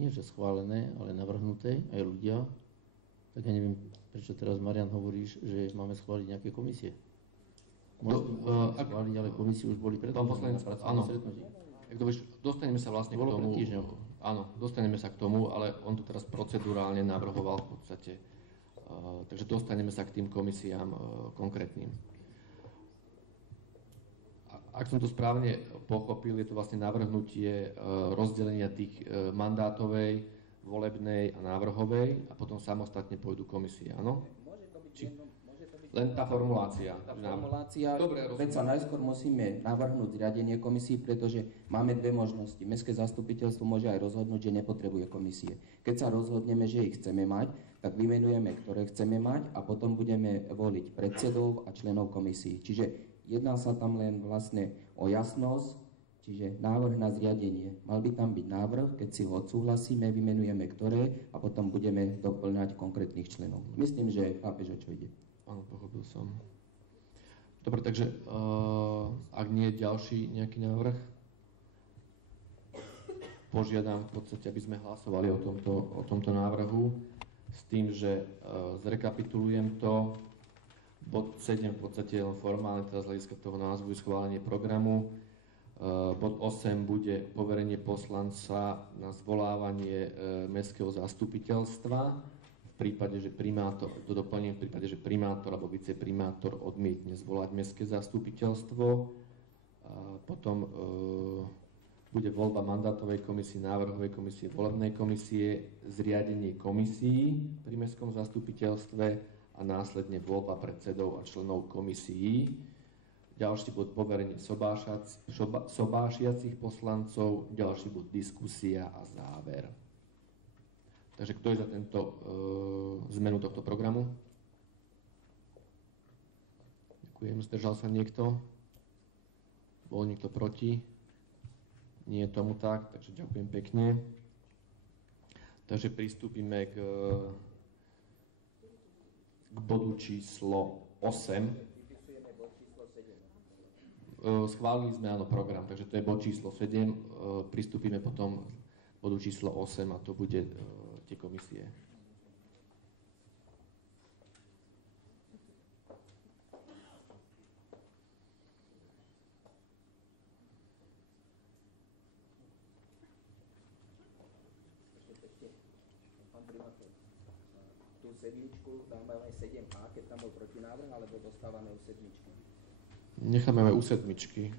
nie že schválené, ale navrhnuté aj ľudia. Tak ja neviem, prečo teraz, Marian, hovoríš, že máme schváliť nejaké komisie. Môžeme schváliť, ale komisie už boli predložené na pracovné stretnutie. Dostaneme sa vlastne k tomu. Áno, dostaneme sa k tomu, ale on to teraz procedurálne navrhoval v podstate. Takže dostaneme sa k tým komisiám konkrétnym. Ak som to správne pochopil, je to vlastne navrhnutie rozdelenia tých mandátovej, volebnej a návrhovej a potom samostatne pôjdu komisie, áno? Môže to byť len tá formulácia. Dobre, predsa najskôr musíme navrhnúť zriadenie komisí, pretože máme dve možnosti. Mestské zastupiteľstvo môže aj rozhodnúť, že nepotrebuje komisie. Keď sa rozhodneme, že ich chceme mať, tak vymenujeme, ktoré chceme mať a potom budeme voliť predsedov a členov komisí. Čiže jedná sa tam len vlastne o jasnosť, čiže návrh na zriadenie. Mal by tam byť návrh, keď si ho odsúhlasíme, vymenujeme ktoré a potom budeme doplňať konkrétnych členov. Myslím, že chápeš, o čo ide. Áno, pochopil som. Dobre, takže ak nie je ďalší nejaký návrh, požiadam v podstate, aby sme hlasovali o tomto návrhu s tým, že zrekapitulujem to. Bod 7 v podstate je len formálne, teda z hľadiska toho názvu je schválenie programu. Bod 8 bude poverenie poslanca na zvolávanie mestského zastupiteľstva v prípade, že primátor, to doplním, v prípade, že primátor alebo viceprimátor odmietne zvolať mestské zastupiteľstvo. Potom bude voľba mandátovej komisie, návrhovej komisie, volebnej komisie, zriadenie komisií pri mestskom zastupiteľstve a následne voľba predsedov a členov komisií. Ďalší bod poverenie sobášiacich poslancov, ďalší bod diskusia a záver. Takže kto je za tento zmenu tohto programu? Ďakujem. Zdržal sa niekto? Bol niekto proti? Nie je tomu tak, takže ďakujem pekne. Takže pristúpime k bodu číslo 8. Vypisujeme bod číslo 7. Schválili sme áno program, takže to je bod číslo 7. Pristúpime potom k bodu číslo 8 a to bude tie komisie. Tú sedmičku dáme len 7A, keď tam bol protinávrh, alebo dostávame u sedmičky? Necháme u sedmičky.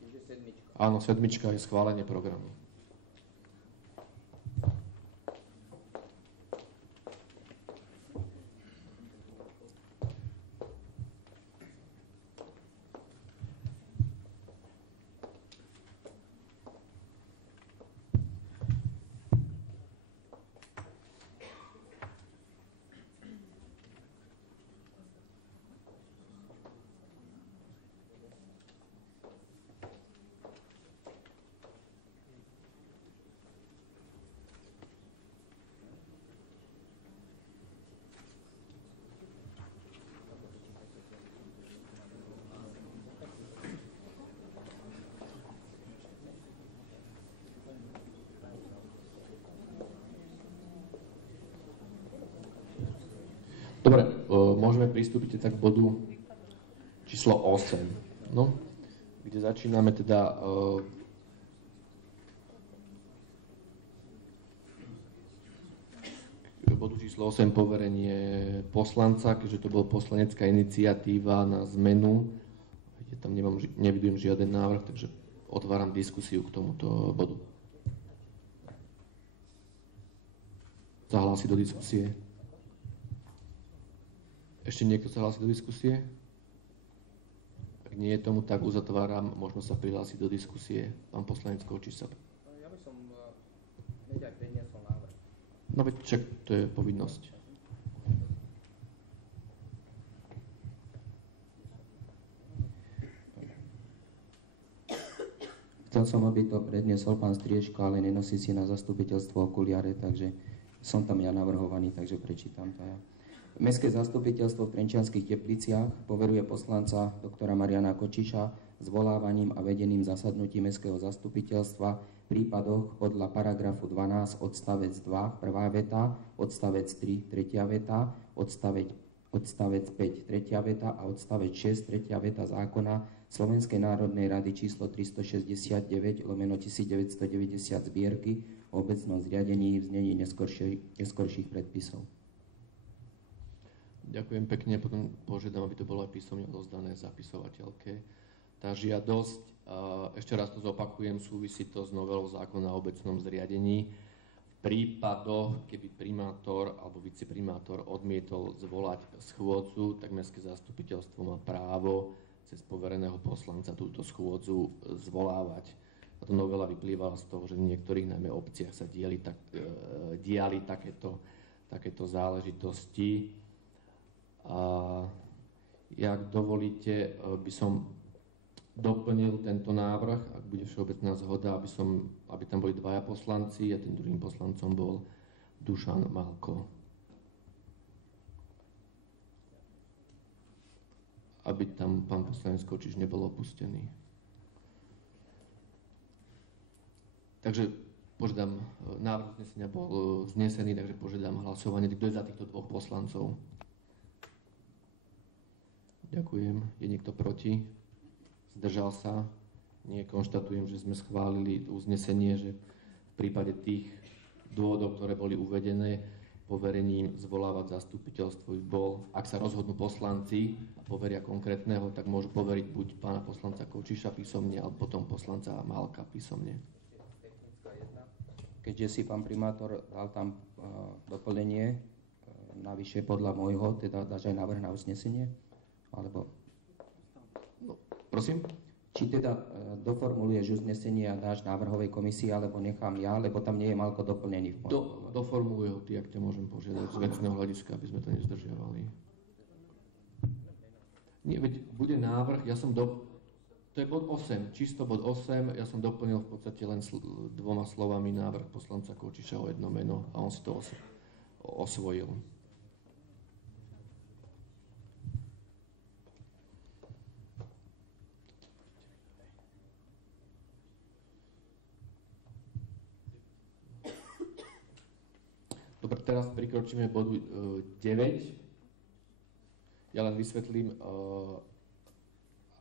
Čiže sedmička. Áno, sedmička je schválenie programu. Dobre, môžeme pristúpiť tak k bodu číslo 8, no, kde začíname teda k bodu číslo 8 poverenie poslanca, keďže to bola poslanecká iniciatíva na zmenu. Tam nevidujem žiaden návrh, takže otváram diskusiu k tomuto bodu. Zahlási do diskusie. Ešte niekto sa hlási do diskusie? Ak nie je tomu, tak uzatváram, možno sa prihlásiť do diskusie. Pán poslanec Kočiš sa... Ja by som hneď aj priniesol návrh. No veď čak, to je povinnosť. Chcel som, aby to predniesol pán Striečko, ale nenosí si na zastupiteľstvo okuliare, takže som tam ja navrhovaný, takže prečítam to ja. Mestské zastupiteľstvo v Trenčianskych Tepliciach poveruje poslanca doktora Mariana Kočiša zvolávaním a vedením zasadnutí Mestského zastupiteľstva v prípadoch podľa paragrafu 12 odstavec 2 prvá veta, odstavec 3 tretia veta, odstavec 5 tretia veta a odstavec 6 tretia veta zákona Slovenskej národnej rady číslo 369/1990 zbierky o obecnom zriadení v znení neskorších predpisov. Ďakujem pekne, potom požiadam, aby to bolo aj písomne odovzdané zapisovateľke. Tá žiadosť, ešte raz to zopakujem, súvisí to s novelou zákona o obecnom zriadení. V prípadoch, keby primátor alebo viceprimátor odmietol zvolať schôdzu, tak mestské zastupiteľstvo má právo cez povereného poslanca túto schôdzu zvolávať. Táto novela vyplývala z toho, že v niektorých najmä obciach sa diali takéto záležitosti. A ak dovolíte, by som doplnil tento návrh, ak bude všeobecná zhoda, aby tam boli dvaja poslanci a tým druhým poslancom bol Dušan Malko. Aby tam pán poslanec Kočiš nebol opustený. Takže požiadam, návrh uznesenia bol znesený, takže požiadam hlasovanie. Kto je za týchto dvoch poslancov? Ďakujem. Je niekto proti? Zdržal sa? Nie, konštatujem, že sme schválili uznesenie, že v prípade tých dôvodov, ktoré boli uvedené, poverením zvolávať zastupiteľstvo bol, ak sa rozhodnú poslanci a poveria konkrétneho, tak môžu poveriť buď pána poslanca Kočiša písomne, alebo potom poslanca Malka písomne. Keďže si pán primátor dal tam doplnenie, navyše podľa môjho, teda dáš aj návrh na uznesenie? Alebo... No, prosím? Či teda doformuluješ uznesenie a dáš návrhovej komisii, alebo nechám ja, lebo tam nie je Malko doplnený. Doformuluj ho ty, ak ťa môžem požiadať z vecného hľadiska, aby sme to nezdržiavali. Nie, veď bude návrh, To je bod 8, čisto bod 8. Ja som doplnil v podstate len dvoma slovami návrh poslanca Kočiša o jedno meno a on si to osvojil. Dobre, teraz prikročíme bodu 9. Ja len vysvetlím,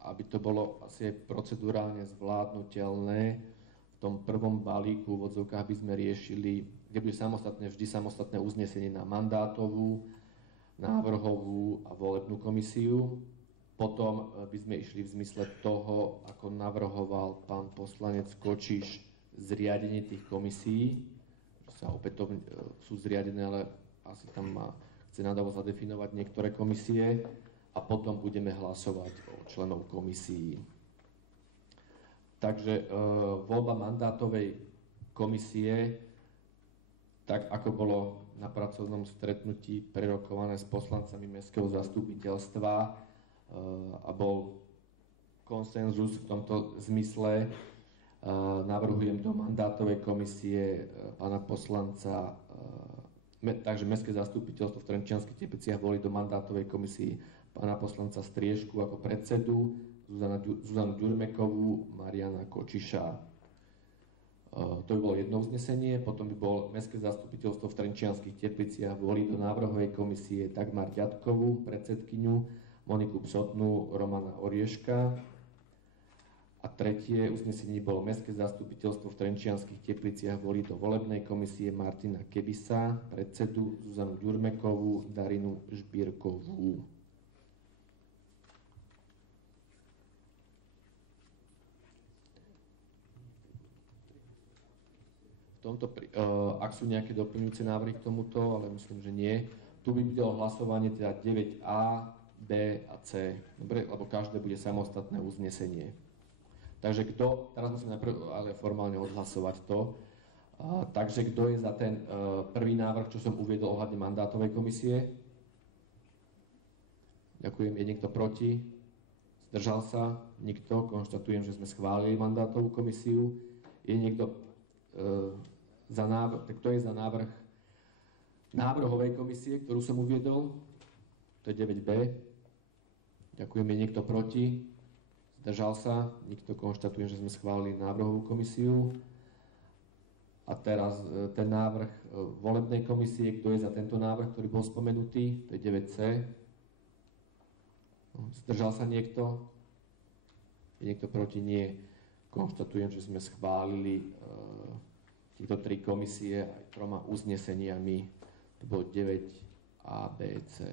aby to bolo asi aj procedurálne zvládnutelné. V tom prvom balíku v odzvukách by sme riešili, kde bude vždy samostatné uznesenie na mandátovú, návrhovú a volebnú komisiu. Potom by sme išli v zmysle toho, ako navrhoval pán poslanec Kočiš, zriadenie tých komisií, sa opätovne sú zriadené, ale asi tam chce nadávo zadefinovať niektoré komisie a potom budeme hlasovať o členov komisií. Takže voľba mandátovej komisie, tak ako bolo na pracovnom stretnutí prerokované s poslancami Mestského zastupiteľstva a bol konsenzus v tomto zmysle, navrhujem do mandátovej komisie pána poslanca, takže Mestské zastupiteľstvo v Trenčianskych Tepliciach volí do mandátovej komisie pána poslanca Striešku ako predsedu, Zuzanu Ďurmekovú, Mariana Kočiša. To by bolo jedno uznesenie, potom by bol Mestské zastupiteľstvo v Trenčianskych Tepliciach volí do návrhovej komisie Dagmar Ďatkovú, predsedkyňu, Moniku Psotnú, Romana Orieška. A tretie uznesenie bolo Mestské zastupiteľstvo v Trenčianskych Tepliciach volí do volebnej komisie Martina Kebisa, predsedu, Zuzanu Ďurmekovú, Darinu Žbírkovú. Ak sú nejaké doplňujúce návrhy k tomuto, ale myslím, že nie. Tu by bylo hlasovanie teda 9a, b a c. Dobre, lebo každé bude samostatné uznesenie. Takže teraz musím najprv ale formálne odhlasovať to. Takže kto je za ten prvý návrh, čo som uviedol ohľadne mandátovej komisie? Ďakujem. Je niekto proti? Zdržal sa? Nikto. Konštatujem, že sme schválili mandátovú komisiu. Je niekto za návrh? Kto je za návrh návrhovej komisie, ktorú som uviedol? To je 9b. Ďakujem. Je niekto proti? Zdržal sa? Nikto. Konštatujem, že sme schválili návrhovú komisiu. A teraz ten návrh volebnej komisie. Kto je za tento návrh, ktorý bol spomenutý? To je 9c. Zdržal sa niekto? Je niekto proti? Nie. Konštatujem, že sme schválili tieto tri komisie aj 3 uzneseniami. To bolo 9a, b, c.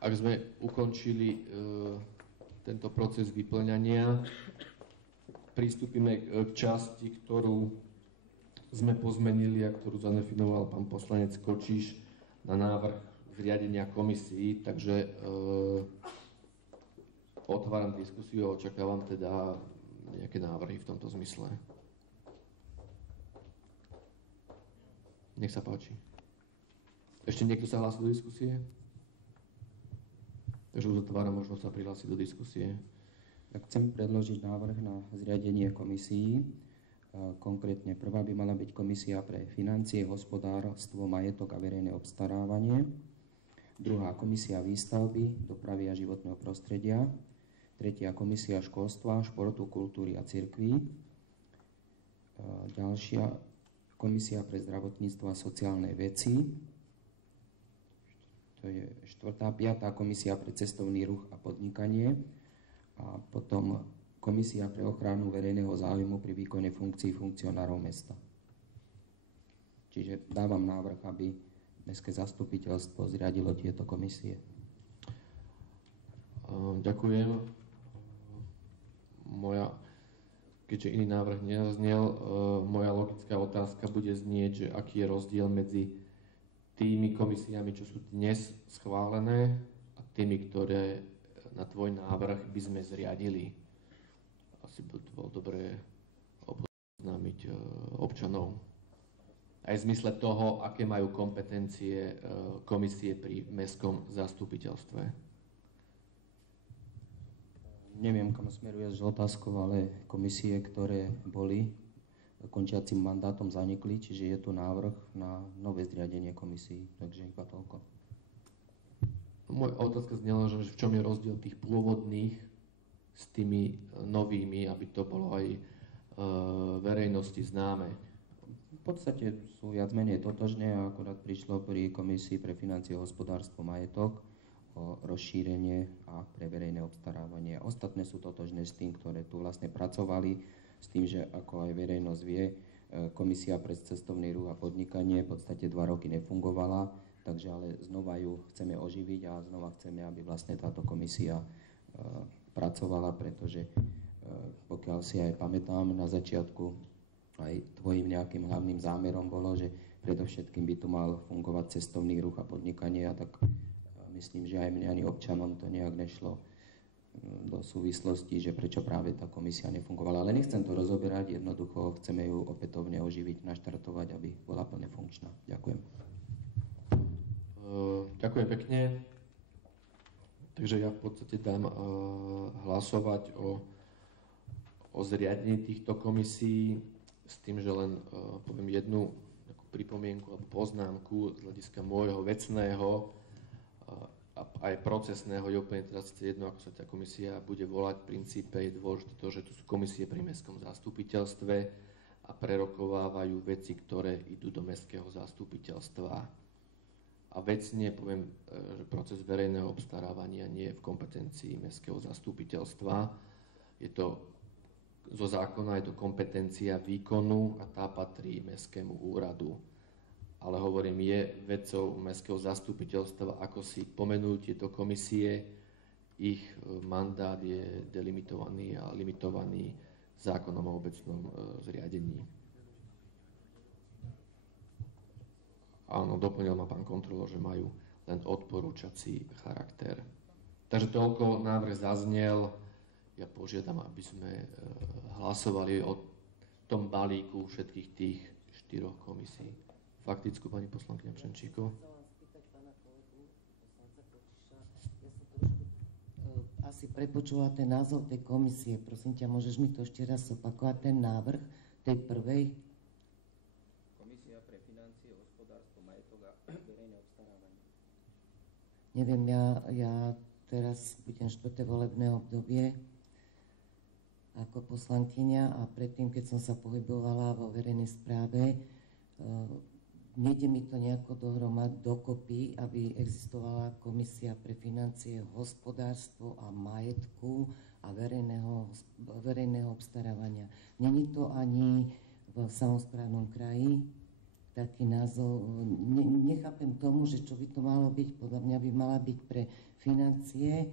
Ak sme ukončili tento proces vyplňania, pristúpime k časti, ktorú sme pozmenili a ktorú zadefinoval pán poslanec Kočiš na návrh zriadenia komisií. Takže otváram diskusiu a očakávam teda nejaké návrhy v tomto zmysle. Nech sa páči. Ešte niekto sa hlási do diskusie? Takže uzatváram možnosť sa prihlásiť do diskusie. Tak chcem predložiť návrh na zriadenie komisií. Konkrétne prvá by mala byť komisia pre financie, hospodárstvo, majetok a verejné obstarávanie. Druhá komisia výstavby, dopravy a životného prostredia. Tretia komisia školstva, športu, kultúry a cirkví. Ďalšia komisia pre zdravotníctvo a sociálne veci. To je 4. 5. komisia pre cestovný ruch a podnikanie a potom komisia pre ochranu verejného záujmu pri výkone funkcií funkcionárov mesta. Čiže dávam návrh, aby Mestské zastupiteľstvo zriadilo tieto komisie. Ďakujem. Keďže iný návrh nezaznel, moja logická otázka bude znieť, že aký je rozdiel medzi tými komisiami, čo sú dnes schválené a tými, ktoré na tvoj návrh by sme zriadili. Asi by to bolo dobré známiť občanov. Aj v zmysle toho, aké majú kompetencie komisie pri mestskom zastupiteľstve. Neviem, kam smeruješ s otázkou, ale komisie, ktoré boli končiacim mandátom, zanikli, čiže je tu návrh na nové zriadenie komisií, takže iba toľko. Moja otázka znela, že v čom je rozdiel tých pôvodných s tými novými, aby to bolo aj verejnosti známe. V podstate sú viac menej totožné a akurát prišlo pri Komisii pre financie, hospodárstvo, majetok o rozšírenie a pre verejné obstarávanie. Ostatné sú totožné s tým, ktoré tu vlastne pracovali, s tým, že ako aj verejnosť vie, Komisia pre cestovný ruch a podnikanie v podstate 2 roky nefungovala, takže ale znova ju chceme oživiť a znova chceme, aby vlastne táto komisia pracovala, pretože pokiaľ si aj pamätám, na začiatku aj tvojim nejakým hlavným zámerom bolo, že predovšetkým by tu mal fungovať cestovný ruch a podnikanie, a tak myslím, že aj mne ani občanom to nejak nešlo do súvislosti, že prečo práve tá komisia nefungovala. Ale nechcem to rozoberať, jednoducho chceme ju opätovne oživiť, naštartovať, aby bola plne funkčná. Ďakujem. Ďakujem pekne. Takže ja v podstate dám hlasovať o zriadení týchto komisí s tým, že len poviem jednu takú pripomienku alebo poznámku z hľadiska môjho vecného a aj procesného. Je úplne teraz jedno, ako sa tá komisia bude volať. V princípe je dôležité to, že tu sú komisie pri mestskom zastupiteľstve a prerokovávajú veci, ktoré idú do mestského zastupiteľstva. A vecne poviem, že proces verejného obstarávania nie je v kompetencii mestského zastupiteľstva. Je to zo zákona, je to kompetencia výkonu a tá patrí mestskému úradu. Ale hovorím, je vecou mestského zastupiteľstva, ako si pomenujú tieto komisie. Ich mandát je delimitovaný a limitovaný zákonom o obecnom zriadení. Áno, doplnil ma pán kontrolór, že majú len odporúčací charakter. Takže toľko, návrh zaznel. Ja požiadam, aby sme hlasovali o tom balíku všetkých tých 4 komisí. Faktickú, pani poslankyňa Pšenčíko. Asi prepočula ten názov tej komisie. Prosím ťa, môžeš mi to ešte raz opakovať, ten návrh tej prvej? Komisia pre financie, hospodárstvo, majetok a verejné obstarávanie. Neviem, ja teraz budem 4. volebné obdobie ako poslankyňa a predtým, keď som sa pohybovala vo verejnej správe, nejde mi to nejako dokopy, aby existovala komisia pre financie, hospodárstvo a majetku a verejného obstarávania. Není to ani v samosprávnom kraji taký názov. Nechápem tomu, že čo by to malo byť. Podľa mňa by mala byť pre financie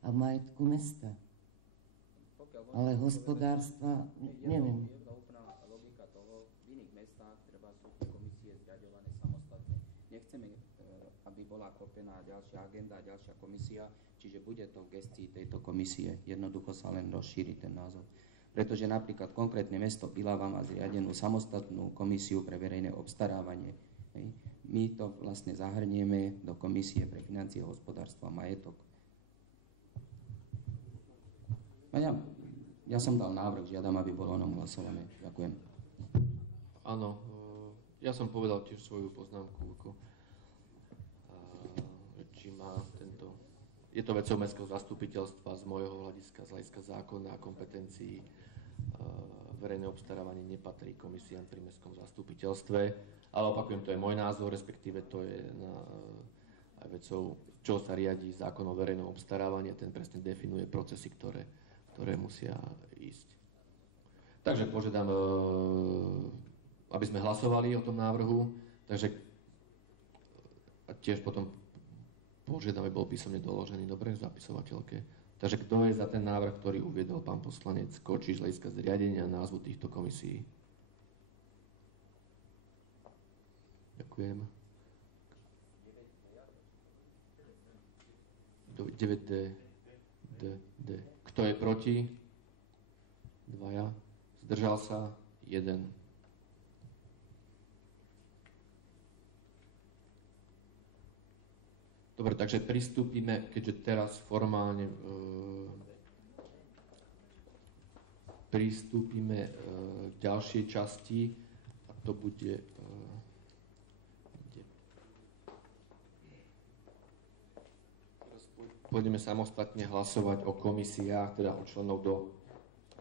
a majetku mesta. Ale hospodárstva, neviem. Je to úplná logika toho. V iných mestách treba sú komisie zriaďované samostatne. Nechceme, aby bola kopená ďalšia agenda, ďalšia komisia, čiže bude to v gestii tejto komisie. Jednoducho sa len rozšíri ten názov. Pretože napríklad konkrétne mesto Ilava má zriadenú samostatnú komisiu pre verejné obstarávanie. My to vlastne zahrnieme do komisie pre financie, hospodárstvo a majetok. Ja som dal návrh, žiadam, aby bolo o ňom hlasované. Ďakujem. Áno, ja som povedal tiež svoju poznámku, či má tento... Je to vecou mestského zastupiteľstva z môjho hľadiska, z hľadiska zákona a kompetencií. Verejné obstarávanie nepatrí komisiám pri mestskom zastupiteľstve, ale opakujem, to je môj názor, respektíve to je aj vecou, čo sa riadí zákon o verejnom obstarávaní, ten presne definuje procesy, ktoré musia ísť. Takže požiadam, aby sme hlasovali o tom návrhu, takže a tiež potom požiadam, aby bol písomne doložený, dobre, v zapisovateľke. Takže kto je za ten návrh, ktorý uviedol pán poslanec Kočíš z hľadiska zriadenia názvu týchto komisí? Ďakujem. 9D. Kto je proti? 2. Zdržal sa? 1. 1. Dobre, takže pristúpime, keďže teraz formálne pristúpime k ďalšej časti a to bude pôjdeme samostatne hlasovať o komisiách, teda o členov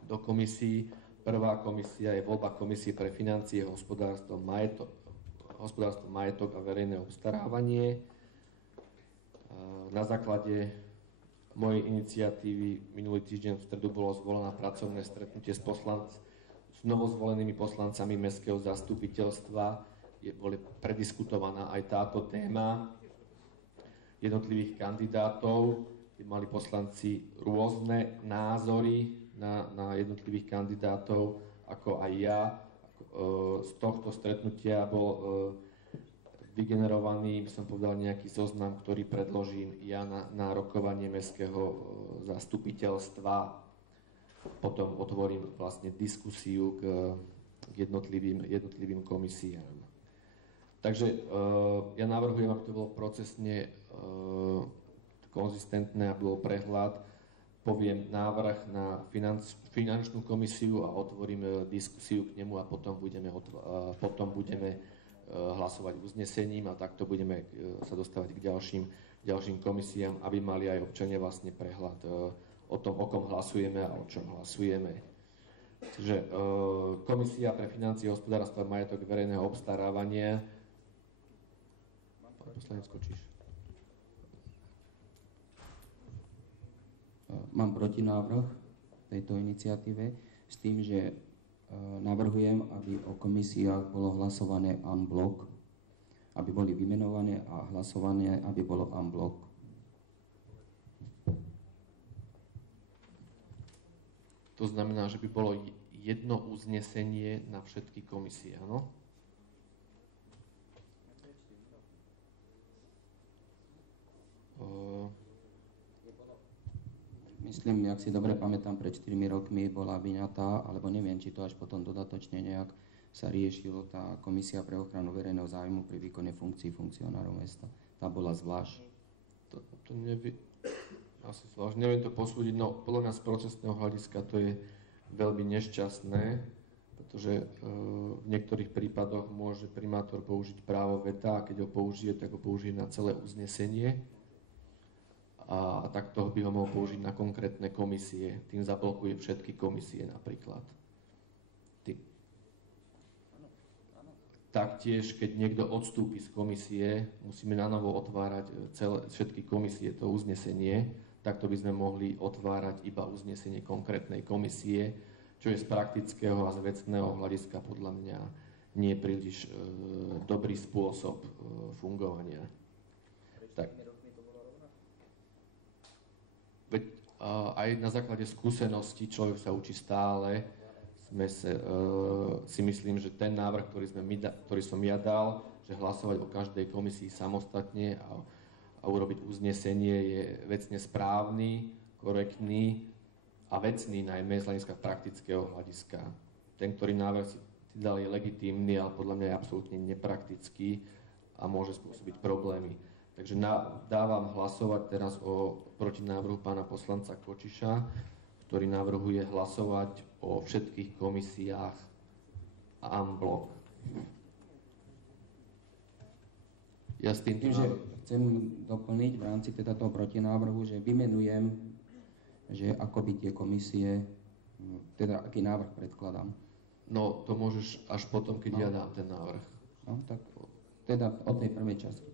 do komisií. Prvá komisia je voľba komisie pre financie, hospodárstvo, majetok a verejné obstarávanie. Na základe mojej iniciatívy minulý týždeň v stredu bolo zvolené pracovné stretnutie s novozvolenými poslancami Mestského zastupiteľstva. Boli prediskutovaná aj táto téma jednotlivých kandidátov, kde mali poslanci rôzne názory na jednotlivých kandidátov, ako aj ja. Z tohto stretnutia bol vygenerovaný, by som povedal, nejaký zoznam, ktorý predložím ja na rokovanie Mestského zastupiteľstva. Potom otvorím vlastne diskusiu k jednotlivým komisiám. Takže ja navrhujem, aby to bolo procesne konzistentné a bol prehľad. Poviem návrh na finančnú komisiu a otvorím diskusiu k nemu a potom budeme hlasovať uznesením a takto budeme sa dostávať k ďalším komisiám, aby mali aj občania vlastne prehľad o tom, o kom hlasujeme a o čom hlasujeme. Čiže Komisia pre financie, hospodárstvo a majetok verejného obstarávania. Pán poslanec Kočiš. Mám protinávrh tejto iniciatíve s tým, že navrhujem, aby o komisiách bolo hlasované en bloc, aby boli vymenované a hlasované, aby bolo en bloc. To znamená, že by bolo jedno uznesenie na všetky komisie, áno? Myslím, ak si dobre pamätám, pred 4 rokmi bola vyňatá, alebo neviem, či to až potom dodatočne nejak sa riešilo, tá komisia pre ochranu verejného záujmu pri výkone funkcií funkcionárov mesta. Tá bola zvlášť. Asi zvlášť. Neviem to posúdiť, no podľa mňa z procesného hľadiska to je veľmi nešťastné, pretože v niektorých prípadoch môže primátor použiť právo veta a keď ho použije, tak ho použije na celé uznesenie. A takto by ho mohol použiť na konkrétne komisie. Tým zablokuje všetky komisie napríklad. Taktiež, keď niekto odstúpi z komisie, musíme nanovo otvárať všetky komisie, to uznesenie. Takto by sme mohli otvárať iba uznesenie konkrétnej komisie, čo je z praktického a z vecného hľadiska podľa mňa nie je príliš dobrý spôsob fungovania. Veď aj na základe skúseností človek sa učí stále. Si myslím, že ten návrh, ktorý som ja dal, že hlasovať o každej komisii samostatne a urobiť uznesenie je vecne správny, korektný a vecný najmä z hľadiska praktického hľadiska. Ten, ktorý návrh si dal, je legitímny, ale podľa mňa je absolútne nepraktický a môže spôsobiť problémy. Takže dávam hlasovať teraz o protinávrhu pána poslanca Kočiša, ktorý navrhuje hlasovať o všetkých komisiách en bloc. Ja s tým, že chcem doplniť v rámci teda toho protinávrhu, že vymenujem, že ako by tie komisie, teda aký návrh predkladám. No, to môžeš až potom, keď ja dám ten návrh. No, tak teda od tej prvej časti.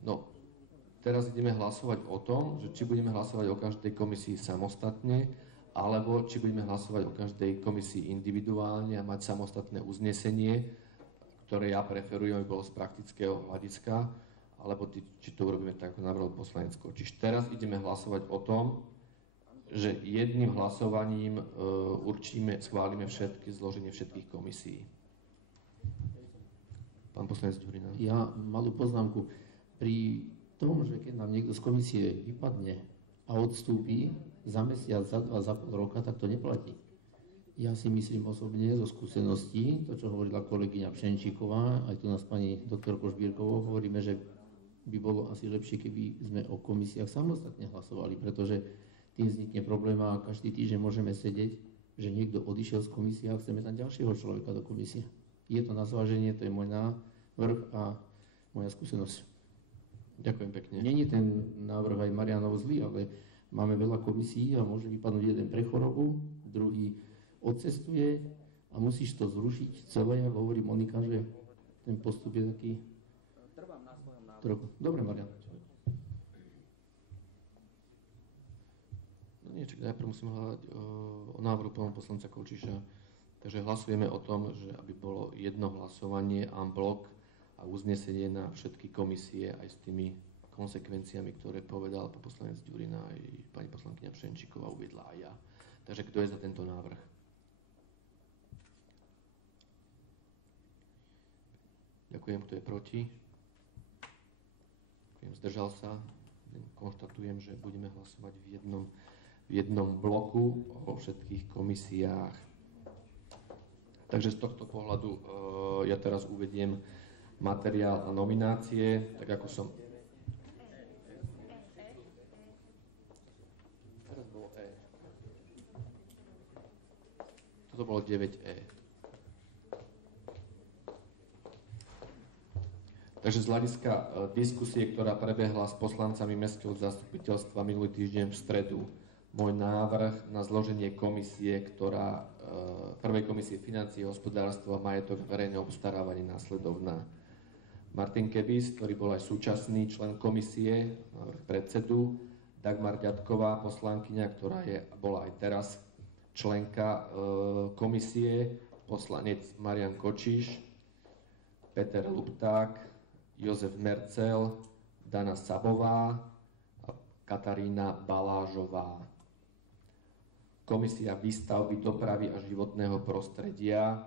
No, teraz ideme hlasovať o tom, že či budeme hlasovať o každej komisii samostatne, alebo či budeme hlasovať o každej komisii individuálne a mať samostatné uznesenie, ktoré ja preferujem, aby bolo z praktického hľadiska, alebo či to urobíme tak, ako navrhol poslanec Kočiš. Teraz ideme hlasovať o tom, že jedným hlasovaním schválime zloženie všetkých komisí. Pán poslanec Ďurina. Ja malú poznámku. Pri tom, že keď nám niekto z komisie vypadne a odstúpi za mesiac, za dva, za pol roka, tak to neplatí. Ja si myslím osobne zo skúseností, to čo hovorila kolegyňa Pšenčíková, aj tu nás pani doktorko Žbírkovou, hovoríme, že by bolo asi lepšie, keby sme o komisiách samostatne hlasovali, pretože tým vznikne problém a každý týždeň môžeme sedieť, že niekto odišiel z komisie a chceme tam ďalšieho človeka do komisie. Je to na zváženie, to je môj návrh a moja skúsenosť. Ďakujem pekne. Není ten návrh aj Marianov zlý, ale máme veľa komisí a môže vypadnúť jeden pre chorobu, druhý odcestuje a musíš to zrušiť celé. Hovorí Monika, že ten postup je taký... Trvám na svojom návrhu. Trochu. Dobre, Marian. No nie, čak najprv musím hľadať o návrhu pána poslanca Kočiša. Takže hlasujeme o tom, že aby bolo jedno hlasovanie en bloc a uznesenie na všetky komisie aj s tými konsekvenciami, ktoré povedal pán poslanec Ďurina aj pani poslankyňa Pšenčíková uviedla aj ja. Takže kto je za tento návrh? Ďakujem, kto je proti? Ďakujem, zdržal sa. Konštatujem, že budeme hlasovať v jednom bloku o všetkých komisiách. Takže z tohto pohľadu ja teraz uvediem materiál a nominácie, tak ako som... Teraz bolo E. Toto bolo 9E. Takže z hľadiska diskusie, ktorá prebehla s poslancami Mestského zastupiteľstva minulý týždeň v stredu, môj návrh na zloženie komisie, prvej komisie financií, hospodárstva a majetok verejného obstarávania následovná. Martin Kebis, ktorý bol aj súčasný člen komisie, návrh predsedu, Dagmar Ďatková, poslankyňa, ktorá bola aj teraz členka komisie, poslanec Marian Kočiš, Peter Lupták, Jozef Mercel, Dana Sabová a Katarína Balážová. Komisia výstavby, dopravy a životného prostredia,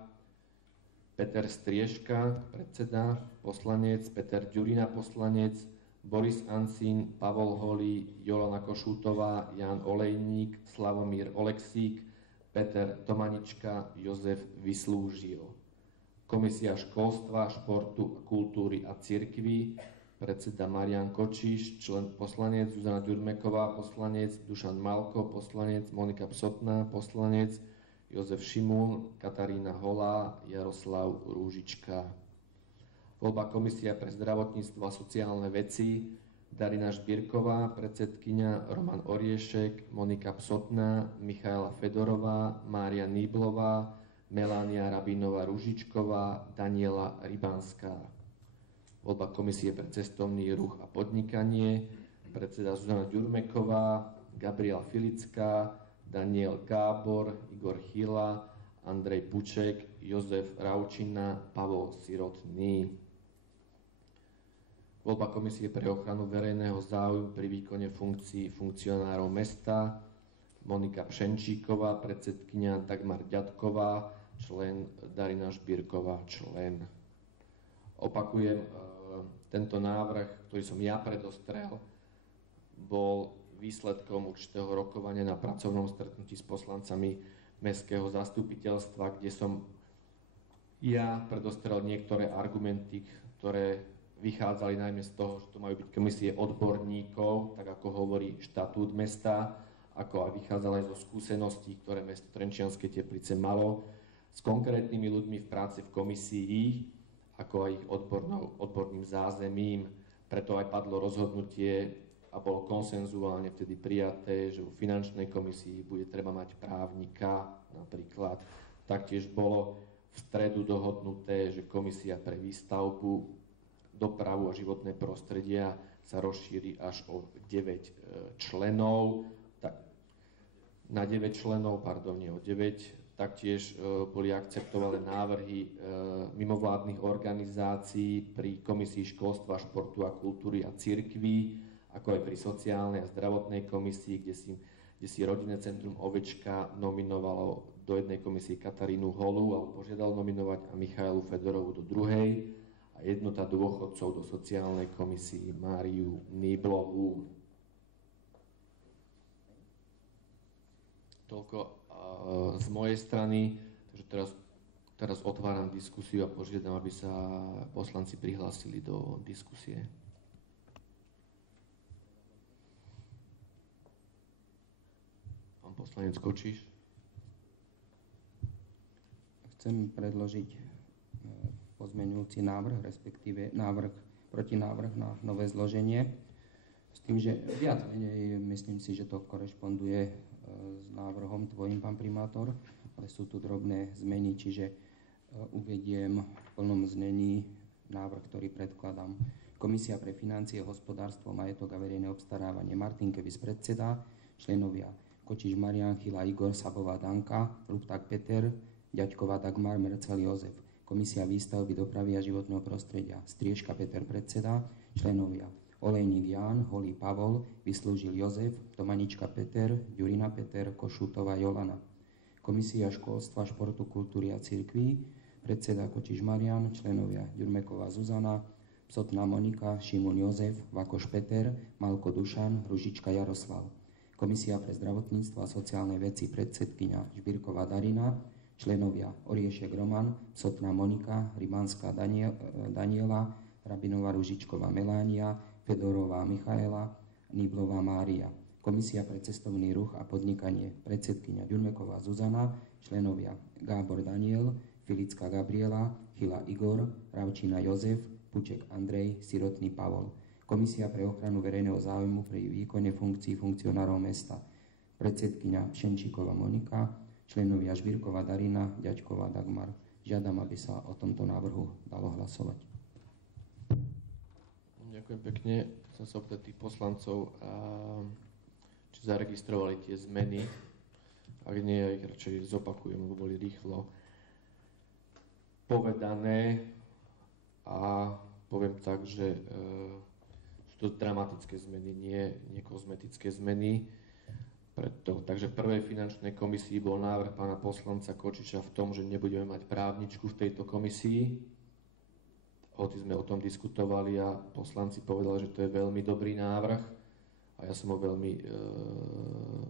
Peter Strieška, predseda, poslanec, Peter Ďurina, poslanec, Boris Ancín, Pavol Holý, Jolana Košútová, Ján Olejník, Slavomír Oleksík, Peter Tomanička, Jozef Vyslúžil. Komisia školstva, športu, kultúry a cirkvi, predseda Marian Kočíš, člen poslanec, Zuzana Ďurmeková, poslanec, Dušan Malko, poslanec, Monika Psotná, poslanec, Jozef Šimún, Katarína Holá, Jaroslav Rúžička. Voľba komisia pre zdravotníctvo a sociálne veci, Darina Žbírková, predsedkyňa, Roman Oriešek, Monika Psotná, Michaela Fedorová, Mária Nýblová, Melania Rabinová Ružičková, Daniela Rybanská. Voľba komisie pre cestovný ruch a podnikanie, predseda Zuzana Ďurmeková, Gabriela Filická, Daniel Gábor, Igor Chýla, Andrej Puček, Jozef Raučina, Pavol Sirotný. Voľba komisie pre ochranu verejného záujmu pri výkone funkcií funkcionárov mesta, Monika Pšenčíková, predsedkyňa, Dagmar Ďatková, člen, Darina Žbírková, člen. Opakujem, tento návrh, ktorý som ja predostrel, bol výsledkom určitého rokovania na pracovnom stretnutí s poslancami Mestského zastupiteľstva, kde som ja predostrel niektoré argumenty, ktoré vychádzali najmä z toho, že to majú byť komisie odborníkov, tak ako hovorí štatút mesta, ako aj vychádzala aj zo skúseností, ktoré mesto Trenčianske Teplice malo s konkrétnymi ľuďmi v práci v komisii, ako aj ich odborným zázemím. Preto aj padlo rozhodnutie a bolo konsenzuálne vtedy prijaté, že v finančnej komisii bude treba mať právnika napríklad. Taktiež bolo v stredu dohodnuté, že komisia pre výstavbu, dopravu a životné prostredia sa rozšíri až o 9 členov. Na 9 členov, nie o 9. Taktiež boli akceptované návrhy mimovládnych organizácií pri Komisii školstva, športu a kultúry a cirkví, ako aj pri sociálnej a zdravotnej komisii, kde si Rodinné centrum Ovečka nominovalo do jednej komisie Katarínu Holu, alebo požiadal nominovať, a Michailu Fedorovu do druhej, a Jednota dôchodcov do sociálnej komisii Máriu Nýblovú. Toľko z mojej strany. Takže teraz otváram diskusiu a požiadam, aby sa poslanci prihlásili do diskusie. Pán poslanec Kočiš. Chcem predložiť pozmeňujúci návrh, respektíve protinávrh na nové zloženie. S tým, že viac menej myslím si, že to korešponduje s návrhom tvojim, pán primátor, ale sú tu drobné zmeny, čiže uvediem v plnom znení návrh, ktorý predkladám. Komisia pre financie, hospodárstvo, majetok a verejné obstarávanie Martin Kebis predseda, členovia Kočiš Marián, Chyla Igor, Sabová Danka, Rupták Peter, Ďaďková Dagmar, Mercel Jozef. Komisia výstavby, dopravy a životného prostredia Strieška Peter predseda, členovia Olejník Ján, Holý Pavol, Vyslúžil Jozef, Tomanička Peter, Ďurina Peter, Košutová Jolana. Komisia školstva, športu, kultúry a cirkví, predseda Kočiš Marián, členovia Ďurmeková Zuzana, Psotná Monika, Šimun Jozef, Vakoš Peter, Malko Dušan, Ružička Jaroslav. Komisia pre zdravotníctvo a sociálne veci, predsedkyňa Žbírková Darina, členovia Oriešek Roman, Psotná Monika, Rybánska Daniela, Rabinová Ružičková Melánia, Fedorová Michaela, Niblová Mária. Komisia pre cestovný ruch a podnikanie, predsedkyňa Ďurmeková Zuzana, členovia Gábor Daniel, Filická Gabriela, Chyla Igor, Ravčina Jozef, Puček Andrej, Sirotný Pavol. Komisia pre ochranu verejného záujmu pri výkone funkcií funkcionárov mesta, predsedkyňa Šenčíková Monika, členovia Žbírková Darina, Ďaďková Dagmar. Žiadam, aby sa o tomto návrhu dalo hlasovať. Ďakujem pekne. Chcem sa opýtať tých poslancov, či zaregistrovali tie zmeny. Ak nie, ja ich radšej zopakujem, lebo boli rýchlo povedané. A poviem tak, že sú to dramatické zmeny, nie kozmetické zmeny. Takže v prvej finančnej komisii bol návrh pána poslanca Kočiša v tom, že nebudeme mať právničku v tejto komisii. Hoci sme o tom diskutovali a poslanci povedali, že to je veľmi dobrý návrh a ja som ho veľmi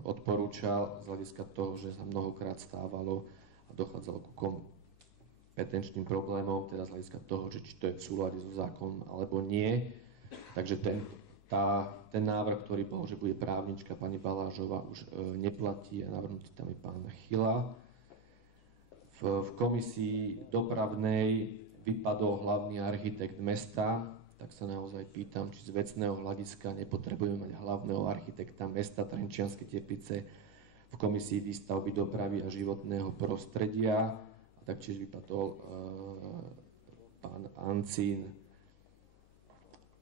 odporúčal z hľadiska toho, že sa mnohokrát stávalo a dochádzalo ku kompetenčným problémom, teda z hľadiska toho, že či to je v súlade so zákonom alebo nie. Takže ten návrh, ktorý bol, že bude právnička pani Balážová, už neplatí a navrhnutý tam je pán Chyla. V komisii dopravnej vypadol hlavný architekt mesta, tak sa naozaj pýtam, či z vecného hľadiska nepotrebujeme mať hlavného architekta mesta Trenčianske Teplice v komisii výstavby, dopravy a životného prostredia. A taktiež vypadol pán Ancín.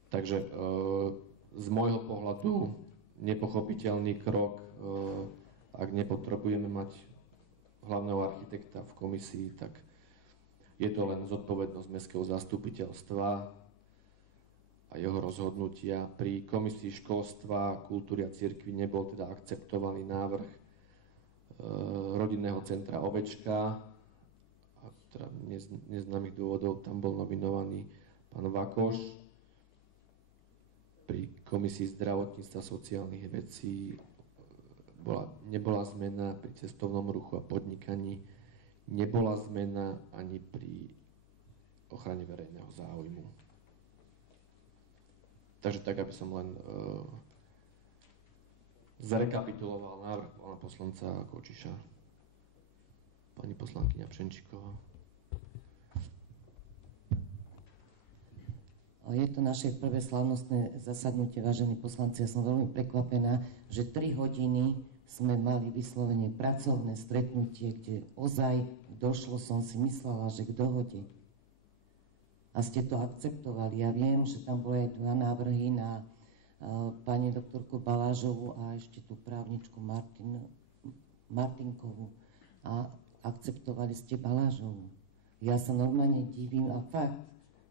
Takže z môjho pohľadu nepochopiteľný krok, ak nepotrebujeme mať hlavného architekta v komisii, tak je to len zodpovednosť mestského zastupiteľstva a jeho rozhodnutia. Pri komisii školstva, kultúry a cirkvi nebol teda akceptovaný návrh rodinného centra Ovečka a teda neznámych dôvodov tam bol nominovaný pán Vakoš. Pri komisii zdravotníctva a sociálnych vecí nebola zmena, pri cestovnom ruchu a podnikaní nebola zmena ani pri ochrane verejného záujmu. Takže tak, aby som len zrekapituloval návrh pána poslanca Kočiša. Pani poslankyňa Pšenčíková. Je to naše prvé slavnostné zasadnutie, vážení poslanci. Ja som veľmi prekvapená, že 3 hodiny sme mali vyslovene pracovné stretnutie, kde ozaj došlo, som si myslela, že k dohode. A ste to akceptovali. Ja viem, že tam boli aj 2 návrhy na pani doktorku Balážovú a ešte tú právničku Martinkovú. A akceptovali ste Balážovú. Ja sa normálne divím a fakt,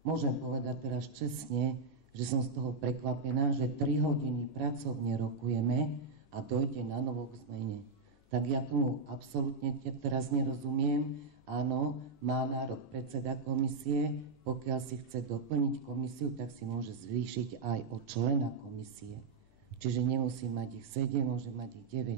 môžem povedať teraz čestne, že som z toho prekvapená, že 3 hodiny pracovne rokujeme a dojde na novo k zmene. Tak ja tomu absolútne teraz nerozumiem. Áno, má nárok predseda komisie, pokiaľ si chce doplniť komisiu, tak si môže zvýšiť aj o člena komisie. Čiže nemusí mať ich 7, môže mať ich 9.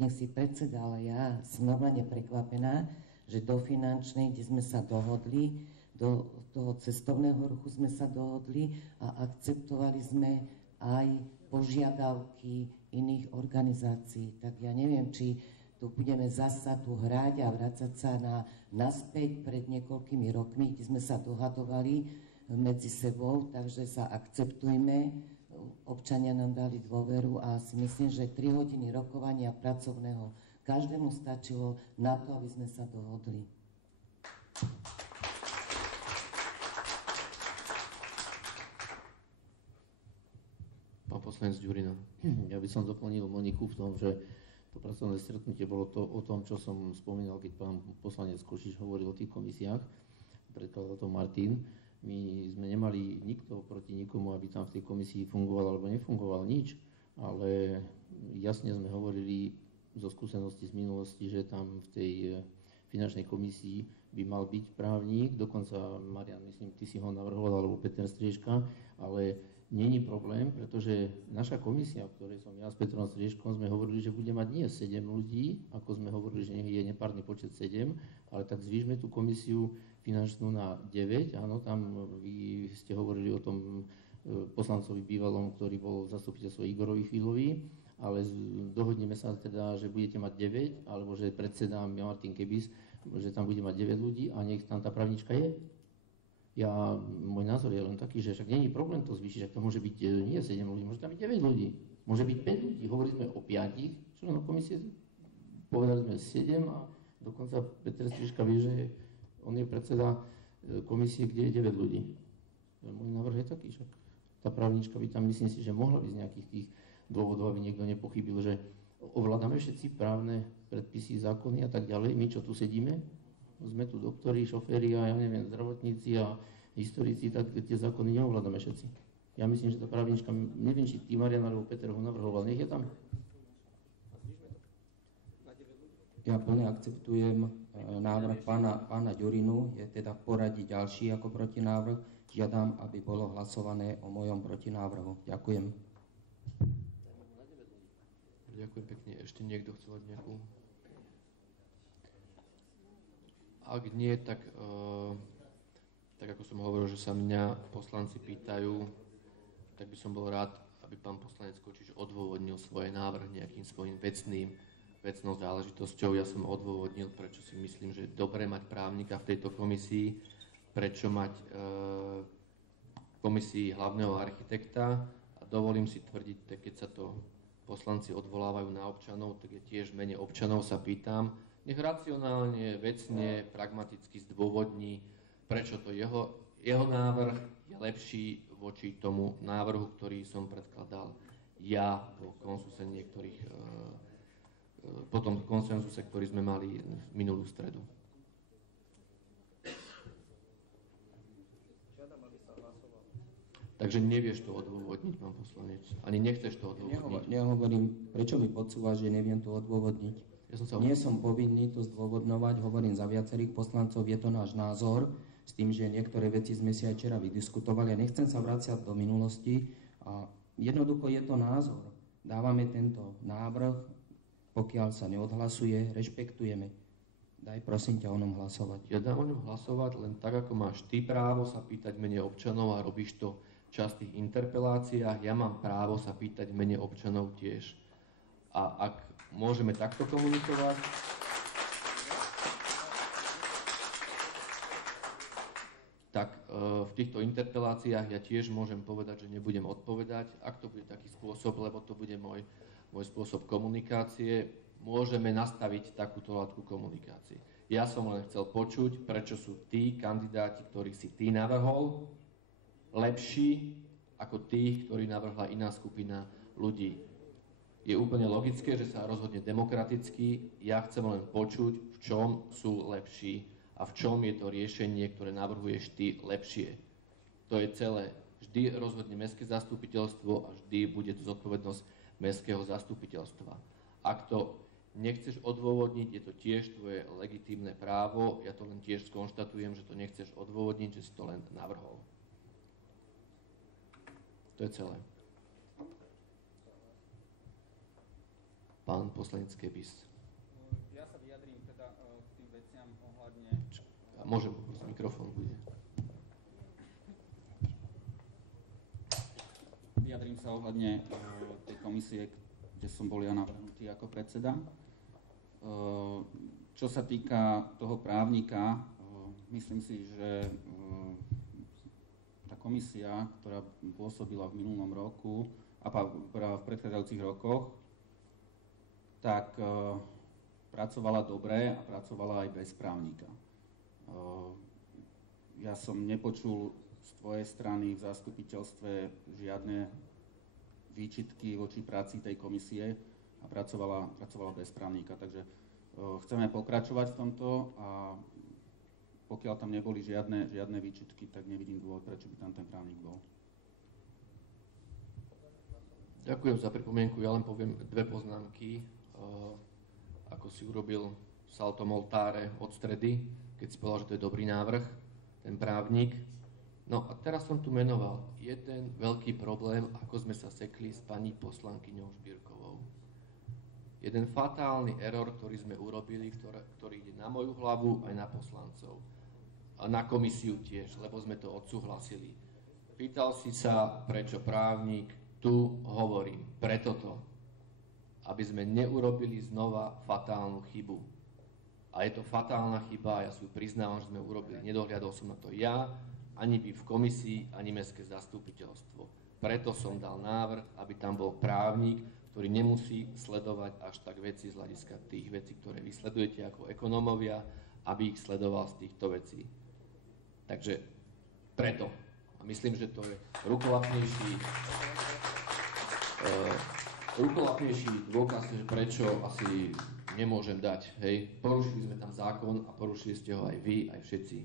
nech si predseda, ale ja som normálne prekvapená, že do finančnej, kde sme sa dohodli, do toho cestovného ruchu sme sa dohodli a akceptovali sme aj požiadavky iných organizácií. Tak ja neviem, či tu budeme zasa tu hrať a vrácať sa naspäť pred niekoľkými rokmi, kde sme sa dohadovali medzi sebou, takže sa akceptujme. Občania nám dali dôveru a si myslím, že 3 hodiny rokovania pracovného každému stačilo na to, aby sme sa dohodli. Pán poslanec Ďurina. Ja by som doplnil Moniku v tom, že to pracovné stretnutie bolo to o tom, čo som spomínal, keď pán poslanec Košiš hovoril o tých komisiách, predkladal to Martin. My sme nemali nikto proti nikomu, aby tam v tej komisii fungoval alebo nefungoval nič, ale jasne sme hovorili zo skúsenosti z minulosti, že tam v tej finančnej komisii by mal byť právnik, dokonca Marian, myslím, ty si ho navrhoval, alebo Peter Strieška, ale není problém, pretože naša komisia, v ktorej som ja s Petrom Strieškom, sme hovorili, že bude mať nie 7 ľudí, ako sme hovorili, že je nepárny počet 7, ale tak zvýšme tú komisiu finančnú na 9. Áno, tam vy ste hovorili o tom poslancovi bývalom, ktorý bol v zastupiteľstve Igorovi Filovi, ale dohodneme sa teda, že budete mať 9, alebo že predseda Martin Kebis, že tam bude mať 9 ľudí a nech tam tá právnička je. Môj názor je len taký, že však nie je problém to zvýšiť, že to môže byť nie 7 ľudí, môže tam byť 9 ľudí, môže byť 5 ľudí. Hovorili sme o 5 členov komisie, povedali sme 7 a dokonca Peter Striška vie, že on je predseda komisie, kde je 9 ľudí. Môj návrh je taký, však tá právnička by tam, myslím si, že mohla byť z nejakých tých dôvodov, aby niekto nepochybil, že ovládame všetci právne predpisy, zákony a tak ďalej. My, čo tu sedíme, sme tu doktori, šoféri a ja neviem, zdravotníci a historici, tak tie zákony neovládame všetci. Ja myslím, že tá právnička, neviem, či ty, Marian, alebo Peter ho navrhoval, nech je tam. Ja plne akceptujem návrh pána Ďurinu, je teda v poradí ďalší ako protinávrh. Žiadam, aby bolo hlasované o mojom protinávrhu. Ďakujem. Ďakujem pekne. Ešte niekto chcel nejakú? Ak nie, tak ako som hovoril, že sa mňa poslanci pýtajú, tak by som bol rád, aby pán poslanec Kočiš odôvodnil svoje návrhy nejakým svojim vecnou záležitosťou. Ja som odôvodnil, prečo si myslím, že je dobré mať právnika v tejto komisii, prečo mať komisii hlavného architekta a dovolím si tvrdiť, keď sa to poslanci odvolávajú na občanov, tak je tiež v mene občanov sa pýtam, nech racionálne, vecne, pragmaticky zdôvodní, prečo to jeho návrh je lepší voči tomu návrhu, ktorý som predkladal ja po konsuse niektorých, po tom konsenzuse, ktorý sme mali v minulú stredu. Takže nevieš to odôvodniť, pán poslanec. Ani nechceš to odôvodniť. Nehovorím, prečo mi podsúvaš, že neviem to odôvodniť. Nie som povinný to zdôvodňovať, hovorím za viacerých poslancov, je to náš názor, s tým, že niektoré veci sme si aj včera vydiskutovali a nechcem sa vrácať do minulosti. A jednoducho je to názor. Dávame tento návrh, pokiaľ sa neodhlasuje, rešpektujeme. Daj prosím ťa o ňom hlasovať. Ja dám o ňom hlasovať len tak, ako máš ty právo sa pýtať v mene občanov a robíš to v častých interpeláciách. Ja mám právo sa pýtať v mene občanov tiež. A ak môžeme takto komunikovať, tak v týchto interpeláciách ja tiež môžem povedať, že nebudem odpovedať. Ak to bude taký spôsob, lebo to bude môj spôsob komunikácie, môžeme nastaviť takúto látku komunikácie. Ja som len chcel počuť, prečo sú tí kandidáti, ktorých si ty navrhol, lepší ako tých, ktorí navrhla iná skupina ľudí. Je úplne logické, že sa rozhodne demokraticky. Ja chcem len počuť, v čom sú lepší a v čom je to riešenie, ktoré navrhuješ ty, lepšie. To je celé. Vždy rozhodne mestské zastupiteľstvo a vždy bude to zodpovednosť mestského zastupiteľstva. Ak to nechceš odôvodniť, je to tiež tvoje legitímne právo. Ja to len tiež skonštatujem, že to nechceš odôvodniť, že si to len navrhol. To je celé. pán poslanec Kebis. Ja sa vyjadrím teda k tým veciam ohľadne... Môžem poprosiť, mikrofón bude. Vyjadrím sa ohľadne tej komisie, kde som bol ja navrhnutý ako predseda. Čo sa týka toho právnika, myslím si, že tá komisia, ktorá pôsobila v minulom roku a v predchádzajúcich rokoch, tak pracovala dobre a pracovala aj bez právnika. Ja som nepočul z tvojej strany v zastupiteľstve žiadne výčitky voči práci tej komisie a pracovala bez právnika. Takže chceme pokračovať v tomto a pokiaľ tam neboli žiadne výčitky, tak nevidím dôvod, prečo by tam ten právnik bol. Ďakujem za pripomienku. Ja len poviem dve poznámky. Ako si urobil salto mortare od stredy, keď si povedal, že to je dobrý návrh, ten právnik. No a teraz som tu menoval jeden veľký problém, ako sme sa sekli s pani poslankyňou Žbírkovou. Jeden fatálny error, ktorý sme urobili, ktorý ide na moju hlavu aj na poslancov. A na komisiu tiež, lebo sme to odsúhlasili. Pýtal si sa, prečo právnik, tu hovorím, preto to, aby sme neurobili znova fatálnu chybu. A je to fatálna chyba, ja si ju priznávam, že sme urobili. Nedohliadol som na to ja, ani vy v komisii, ani mestské zastupiteľstvo. Preto som dal návrh, aby tam bol právnik, ktorý nemusí sledovať až tak veci z hľadiska tých vecí, ktoré vy sledujete ako ekonómovia, aby ich sledoval z týchto vecí. Takže preto. A myslím, že to je rukolapnejší dôkaz, že prečo asi nemôžem dať. Hej. Porušili sme tam zákon a porušili ste ho aj vy, aj všetci.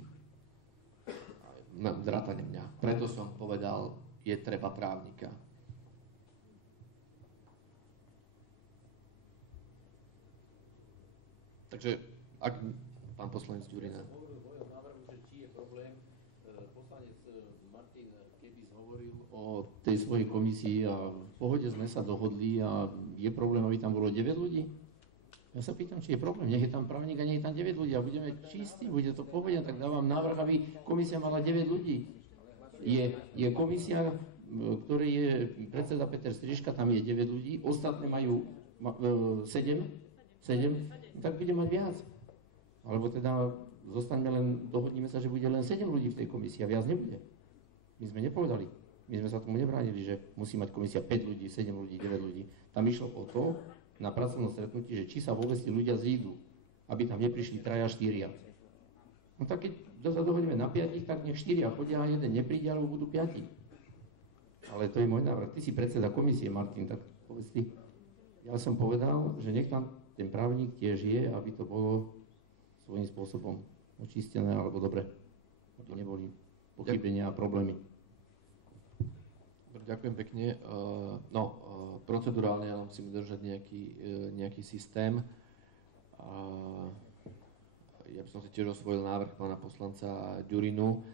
Vrátane mňa. Preto som povedal, je treba právnika. Takže, ak pán poslanec Ďurina. Hovoril v mojom návrhu, že či je problém, poslanec Martin Kebis hovoril o tej svojej komisii a v pohode sme sa dohodli a je problém, aby tam bolo 9 ľudí? Ja sa pýtam, či je problém. Nech je tam právnik a nech je tam 9 ľudí a budeme čistí, bude to pohode, tak dávam návrh, aby komisia mala 9 ľudí. Je komisia, ktorej je predseda Peter Strižka, tam je 9 ľudí, ostatné majú 7, tak bude mať viac. Alebo teda dohodníme sa, že bude len 7 ľudí v tej komisii a viac nebude. My sme nepovedali. My sme sa tomu nebránili, že musí mať komisia 5 ľudí, 7 ľudí, 9 ľudí. Tam išlo o to, na pracovnom stretnutí, že či sa vôbec tí ľudia zídu, aby tam neprišli 3 a 4. No tak keď sa dohodneme na 5, tak nech 4 chodia a jeden nepríde, alebo budú 5. Ale to je môj návrh. Ty si predseda komisie, Martin, tak povedz ty. Ja som povedal, že nech tam ten právnik tiež je, aby to bolo svojím spôsobom očistené, alebo dobre, aby neboli pochybenia a problémy. Ďakujem pekne. Procedurálne ja musím držať nejaký systém. Ja by som si tiež osvojil návrh pána poslanca Ďurinu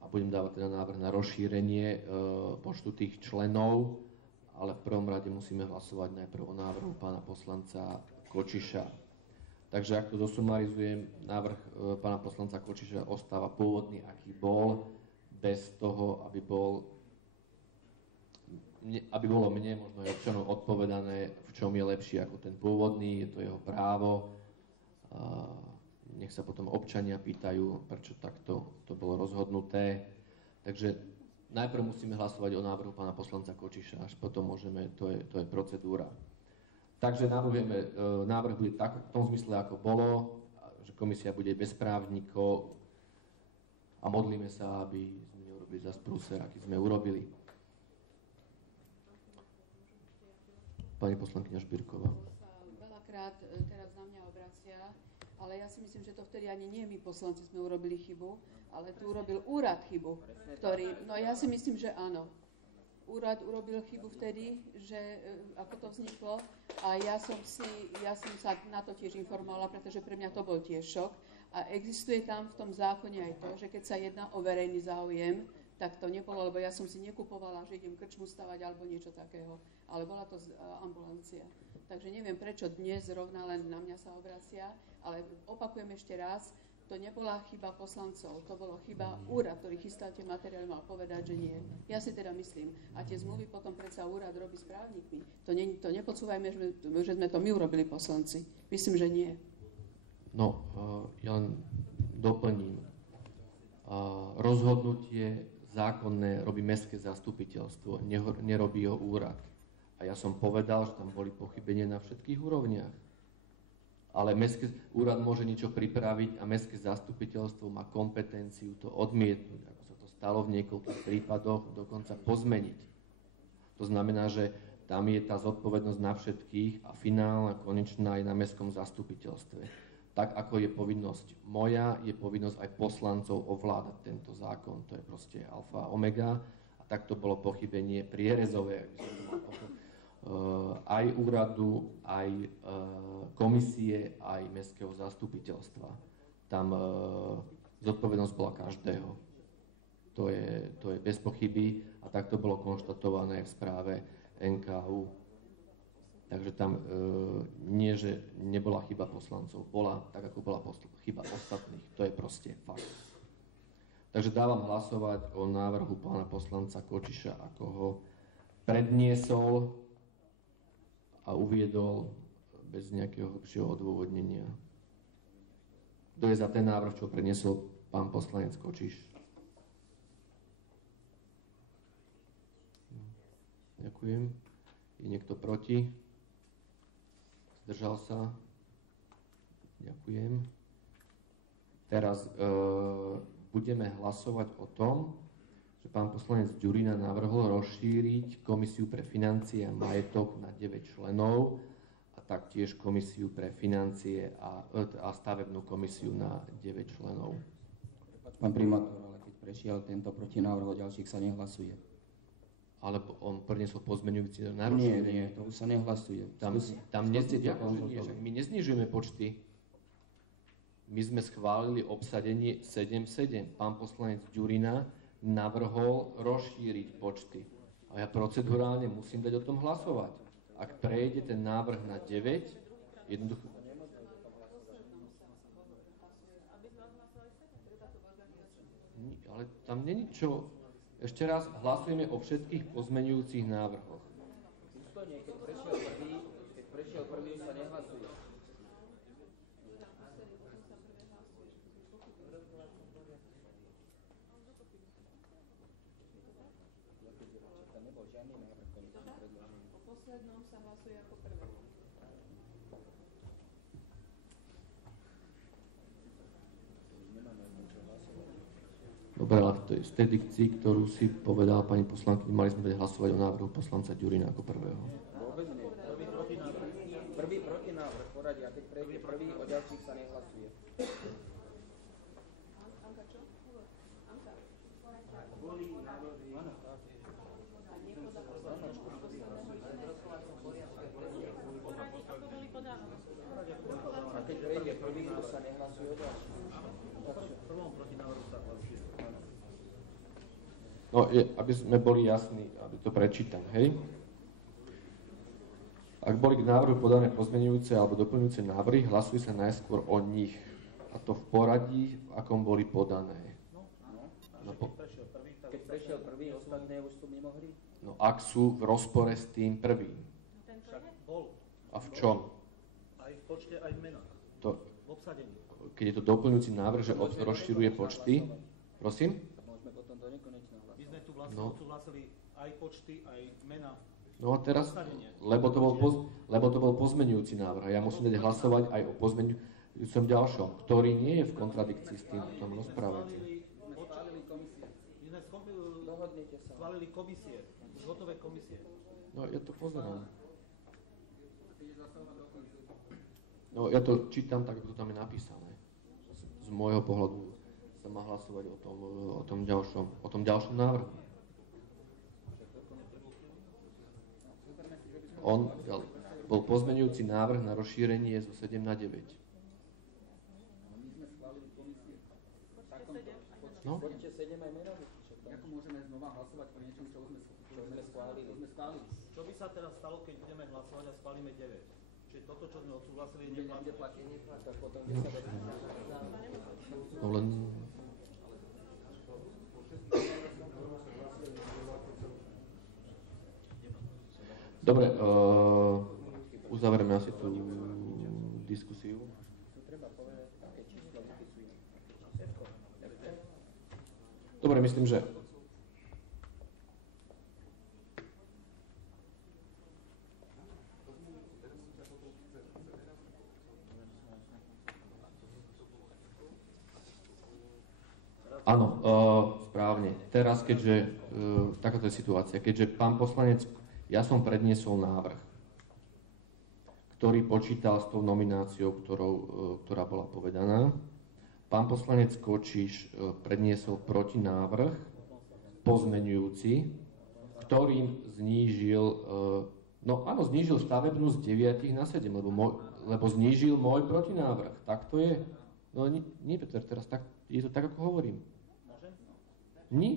a budem dávať teda návrh na rozšírenie počtu tých členov, ale v prvom rade musíme hlasovať najprv o návrhu pána poslanca Kočiša. Takže ak to dosumarizujem, návrh pána poslanca Kočiša ostáva pôvodný, aký bol, bez toho, aby bolo mne, možno aj občanom odpovedané, v čom je lepší ako ten pôvodný, je to jeho právo. Nech sa potom občania pýtajú, prečo takto to bolo rozhodnuté. Takže najprv musíme hlasovať o návrhu pána poslanca Kočiša, až potom môžeme, to je procedúra. Takže návrh bude tak, v tom zmysle, ako bolo, že komisia bude bez právnikov a modlíme sa, aby sme neurobili zas prúser, aký sme urobili. Pani poslankyňa Žbírková. Veľakrát teraz na mňa obracia, ale ja si myslím, že to vtedy ani nie my poslanci sme urobili chybu, ale tu urobil úrad chybu, no ja si myslím, že áno. Úrad urobil chybu vtedy, že ako to vzniklo a ja som sa na to tiež informovala, pretože pre mňa to bol tiež šok a existuje tam v tom zákone aj to, že keď sa jedná o verejný záujem, tak to nebolo, lebo ja som si nekupovala, že idem krčmu stavať alebo niečo takého, ale bola to ambulancia. Takže neviem, prečo dnes zrovna len na mňa sa obracia, ale opakujem ešte raz, to nebola chyba poslancov, to bolo chyba úrad, ktorý chystal tie materiály, mal povedať, že nie. Ja si teda myslím, a tie zmluvy potom predsa úrad robí s právnikmi. To nepodsúvajme, že sme to my urobili poslanci. Myslím, že nie. No, ja len doplním. Rozhodnutie zákonné robí mestské zastupiteľstvo, nerobí ho úrad. A ja som povedal, že tam boli pochybenia na všetkých úrovniach. Ale mestský úrad môže niečo pripraviť a mestské zastupiteľstvo má kompetenciu to odmietnúť, ako sa to stalo v niekoľkých prípadoch, dokonca pozmeniť. To znamená, že tam je tá zodpovednosť na všetkých a finálna, konečná je na mestskom zastupiteľstve. Tak ako je povinnosť moja, je povinnosť aj poslancov ovládať tento zákon. To je proste alfa a omega. A tak to bolo pochybenie prierezové, aj úradu, aj komisie, aj mestského zastupiteľstva. Tam zodpovednosť bola každého. To je bez pochyby a tak to bolo konštatované v správe NKÚ. Takže tam nie, že nebola chyba poslancov, bola tak, ako bola chyba ostatných. To je proste fakt. Takže dávam hlasovať o návrhu pána poslanca Kočiša, ako ho predniesol a uviedol bez nejakého hlbšieho odôvodnenia. Kto je za ten návrh, čo predniesol pán poslanec Kočiš? Ďakujem. Je niekto proti? Zdržal sa? Ďakujem. Teraz budeme hlasovať o tom, že pán poslanec Ďurina navrhol rozšíriť komisiu pre financie a majetok na 9 členov a taktiež komisiu pre financie a stavebnú komisiu na 9 členov. Pán primátor, ale keď prešiel tento protinávrh, o ďalších sa nehlasuje. Ale on priniesol pozmeňujúci návrh. Nie, to už sa nehlasuje. My neznižujeme počty. My sme schválili obsadenie 7-7. Pán poslanec Ďurina navrhol rozšíriť počty. A ja procedurálne musím dať o tom hlasovať. Ak prejde ten návrh na 9, jednoducho... Ale tam není čo... Ešte raz hlasujeme o všetkých pozmeňujúcich návrhoch. Keď prešiel prvý, sa nehlasuje. Tam nebol žiadny návrh, ktorý som predložený. O poslednom sa hlasuje ako prvé. Dobre, ale to je z tej dikcii, ktorú si povedala pani poslankyňa, mali sme dať hlasovať o návrhu poslanca Ďurina ako prvého. Vôbec nie. Prvý protinávrh poradí, a keď prejde prvý, o ďalších sa nehlasuje. Anka čo? Anka. A keď prejde prvý, to sa nehlasuje o ďalších. No, aby sme boli jasní, aby to prečítam, hej? Ak boli k návrhu podané pozmeňujúce alebo doplňujúce návrhy, hlasuje sa najskôr o nich. A to v poradí, v akom boli podané. Keď prešiel prvý, ostatné už sú mimo hry. No, ak sú v rozpore s tým prvým. Však bol. A v čom? Aj v počte, aj v menách. V obsadení. Keď je to doplňujúci návrh, že rozširuje počty. Prosím? Môžeme potom do nekonečna hlasovať. My sme tu vlastne odsúhlasili aj počty, aj mená. No a teraz, lebo to bol pozmeňujúci návrh. A ja musím dať hlasovať aj o pozmeňujúcom ďalšom, ktorý nie je v kontradikcii s tým, čo tom rozprávate. My sme schválili komisie, hotové komisie. No, ja to pozerám. No, ja to čítam tak, ako to tam je napísané. Z môjho pohľadu sa má hlasovať o tom ďalšom návrhu. Bol pozmeňujúci návrh na rozšírenie zo 7 na 9. No? môžeme znova hlasovať o niečom, čo sme schválili. Čo by sa teraz stalo, keď budeme hlasovať a schválime 9? Čiže toto, čo sme odsúhlasili, je neplatné. Tak potom by sa No len... Dobre, uzavrieme asi tú diskusiu. Dobre, myslím, že áno, správne. Teraz, keďže takáto je situácia, keďže pán poslanec, ja som predniesol návrh, ktorý počítal s tou nomináciou, ktorá bola povedaná. Pán poslanec Kočiš predniesol protinávrh pozmeňujúci, ktorým znížil, znížil stavebnú z 9 na 7, lebo znížil môj protinávrh. Tak to je. No nie, Peter, teraz je to tak, ako hovorím. Nie?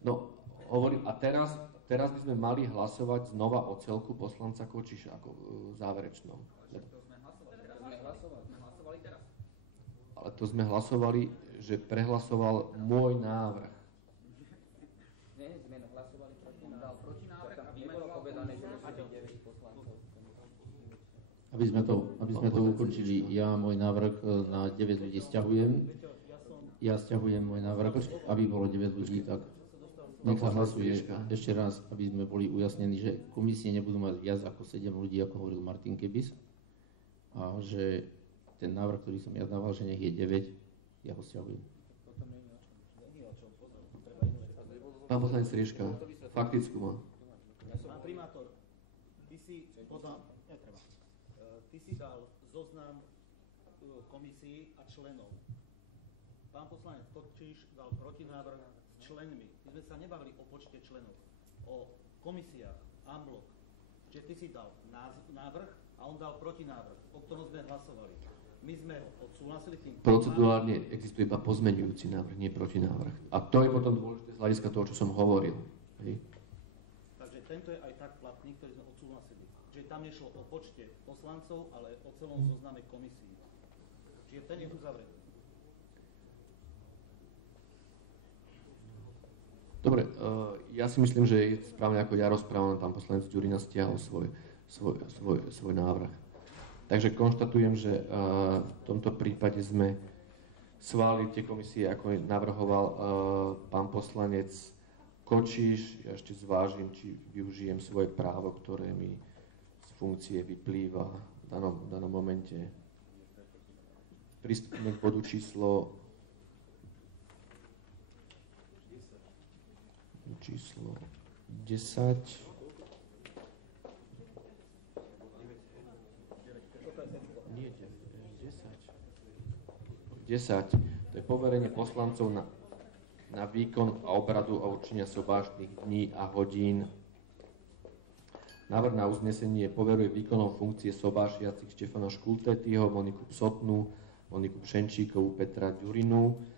No, hovorím, a teraz by sme mali hlasovať znova o celku poslanca Kočiša ako záverečnom. Ale to sme hlasovali, že prehlasoval môj návrh. Nie, sme hlasovali proti návrh. Nebolo povedané, že musí byť 9 poslancov. Aby sme to ukončili, ja môj návrh na 9 ľudí stiahujem. Ja stiahujem môj návrh, aby bolo 9 ľudí, tak nech sa hlasuje ešte raz, aby sme boli ujasnení, že komisie nebudú mať viac ako 7 ľudí, ako hovoril Martin Kebis. A že ten návrh, ktorý som ja dával, že nech je 9, ja ho stiahujem. Pán poslanec Rieška, faktickú má. Pán primátor, ty si dal zoznam komisí a členov. Pán poslanec Kočiš dal protinávrh s členmi. My sme sa nebavili o počte členov, o komisiách, en bloc. Čiže ty si dal návrh a on dal protinávrh, o ktorom sme hlasovali. My sme ho odsúhlasili tým. Procedurálne existuje iba pozmeňujúci návrh, nie protinávrh. A to je potom dôležité z hľadiska toho, čo som hovoril. Hej. Takže tento je aj tak platný, ktorý sme odsúhlasili. Čiže tam nešlo o počte poslancov, ale o celom zozname komisí. Čiže ten je uzavretý. Dobre, ja si myslím, že je správne, ako ja rozprávam, pán poslanec Ďurina stiahol svoj návrh. Takže konštatujem, že v tomto prípade sme schválili tie komisie, ako navrhoval pán poslanec Kočiš. Ja ešte zvážim, či využijem svoje právo, ktoré mi z funkcie vyplýva v danom momente. Pristúpime k bodu číslo 10. 10. To je poverenie poslancov na výkon a obradu a určenia sobášnych dní a hodín. Návrh na uznesenie poveruje výkonom funkcie sobášiacich Štefana Škultetýho, Moniku Psotnú, Moniku Pšenčíkovú, Petra Ďurinu.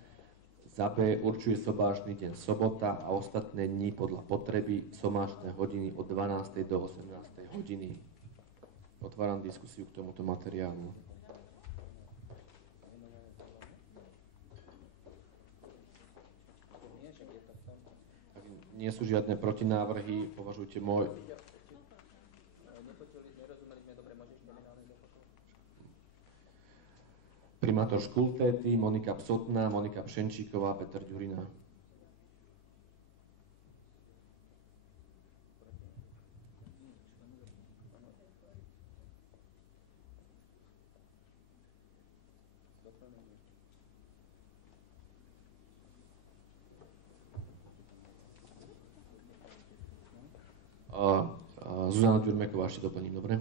Za B určuje sobášny deň sobota a ostatné dni podľa potreby sobášne hodiny od 12. do 18. hodiny. Otváram diskusiu k tomuto materiálu. Nie sú žiadne protinávrhy, považujte môj... Primátor Škultéty, Monika Psotná, Monika Pšenčíková, Peter Ďurina. Zuzana Ďurmeková ešte doplním, dobre?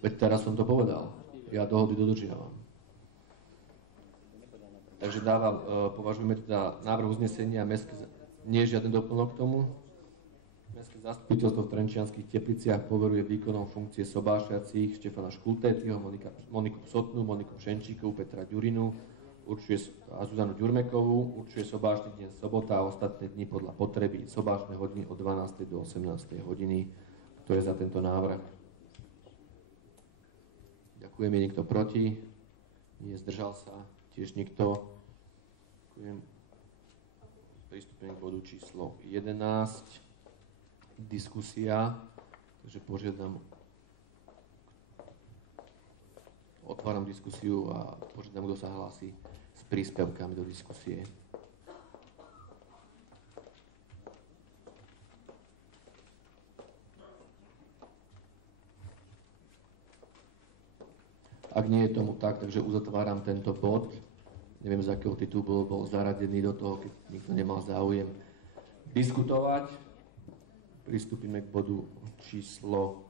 Veď teraz som to povedal. Ja dohody dodržiavam. Takže považujeme teda návrh uznesenia mestské... Nie je žiaden doplnok k tomu? Mestské zastupiteľstvo v Trenčianskych Tepliciach poveruje výkonom funkcie sobášiacich Štefana Škultétyho, Moniku Psotnú, Moniku Pšenčíkovú, Petra Ďurinu a Zuzanu Ďurmekovú. Určuje sobášny deň sobota a ostatné dni podľa potreby. Sobášne hodiny od 12. do 18. hodiny. Kto je za tento návrh? Ďakujem. Je niekto proti? Nie, zdržal sa? Tiež nikto? Ďakujem. Pristúpime k bodu číslo 11. Diskusia. Takže otváram diskusiu a požiadam, kto sa hlási s príspevkami do diskusie. Ak nie je tomu tak, takže uzatváram tento bod. Neviem, z akého titulu bol zaradený do toho, keď nikto nemal záujem diskutovať. Pristúpime k bodu číslo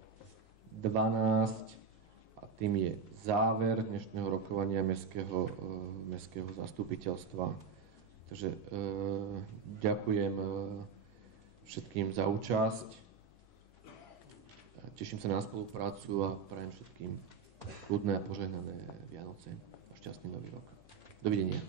12 a tým je záver dnešného rokovania mestského zastupiteľstva. Takže ďakujem všetkým za účasť. Teším sa na spoluprácu a prajem všetkým kľudné a požehnané Vianoce a šťastný nový rok. Dovidenia.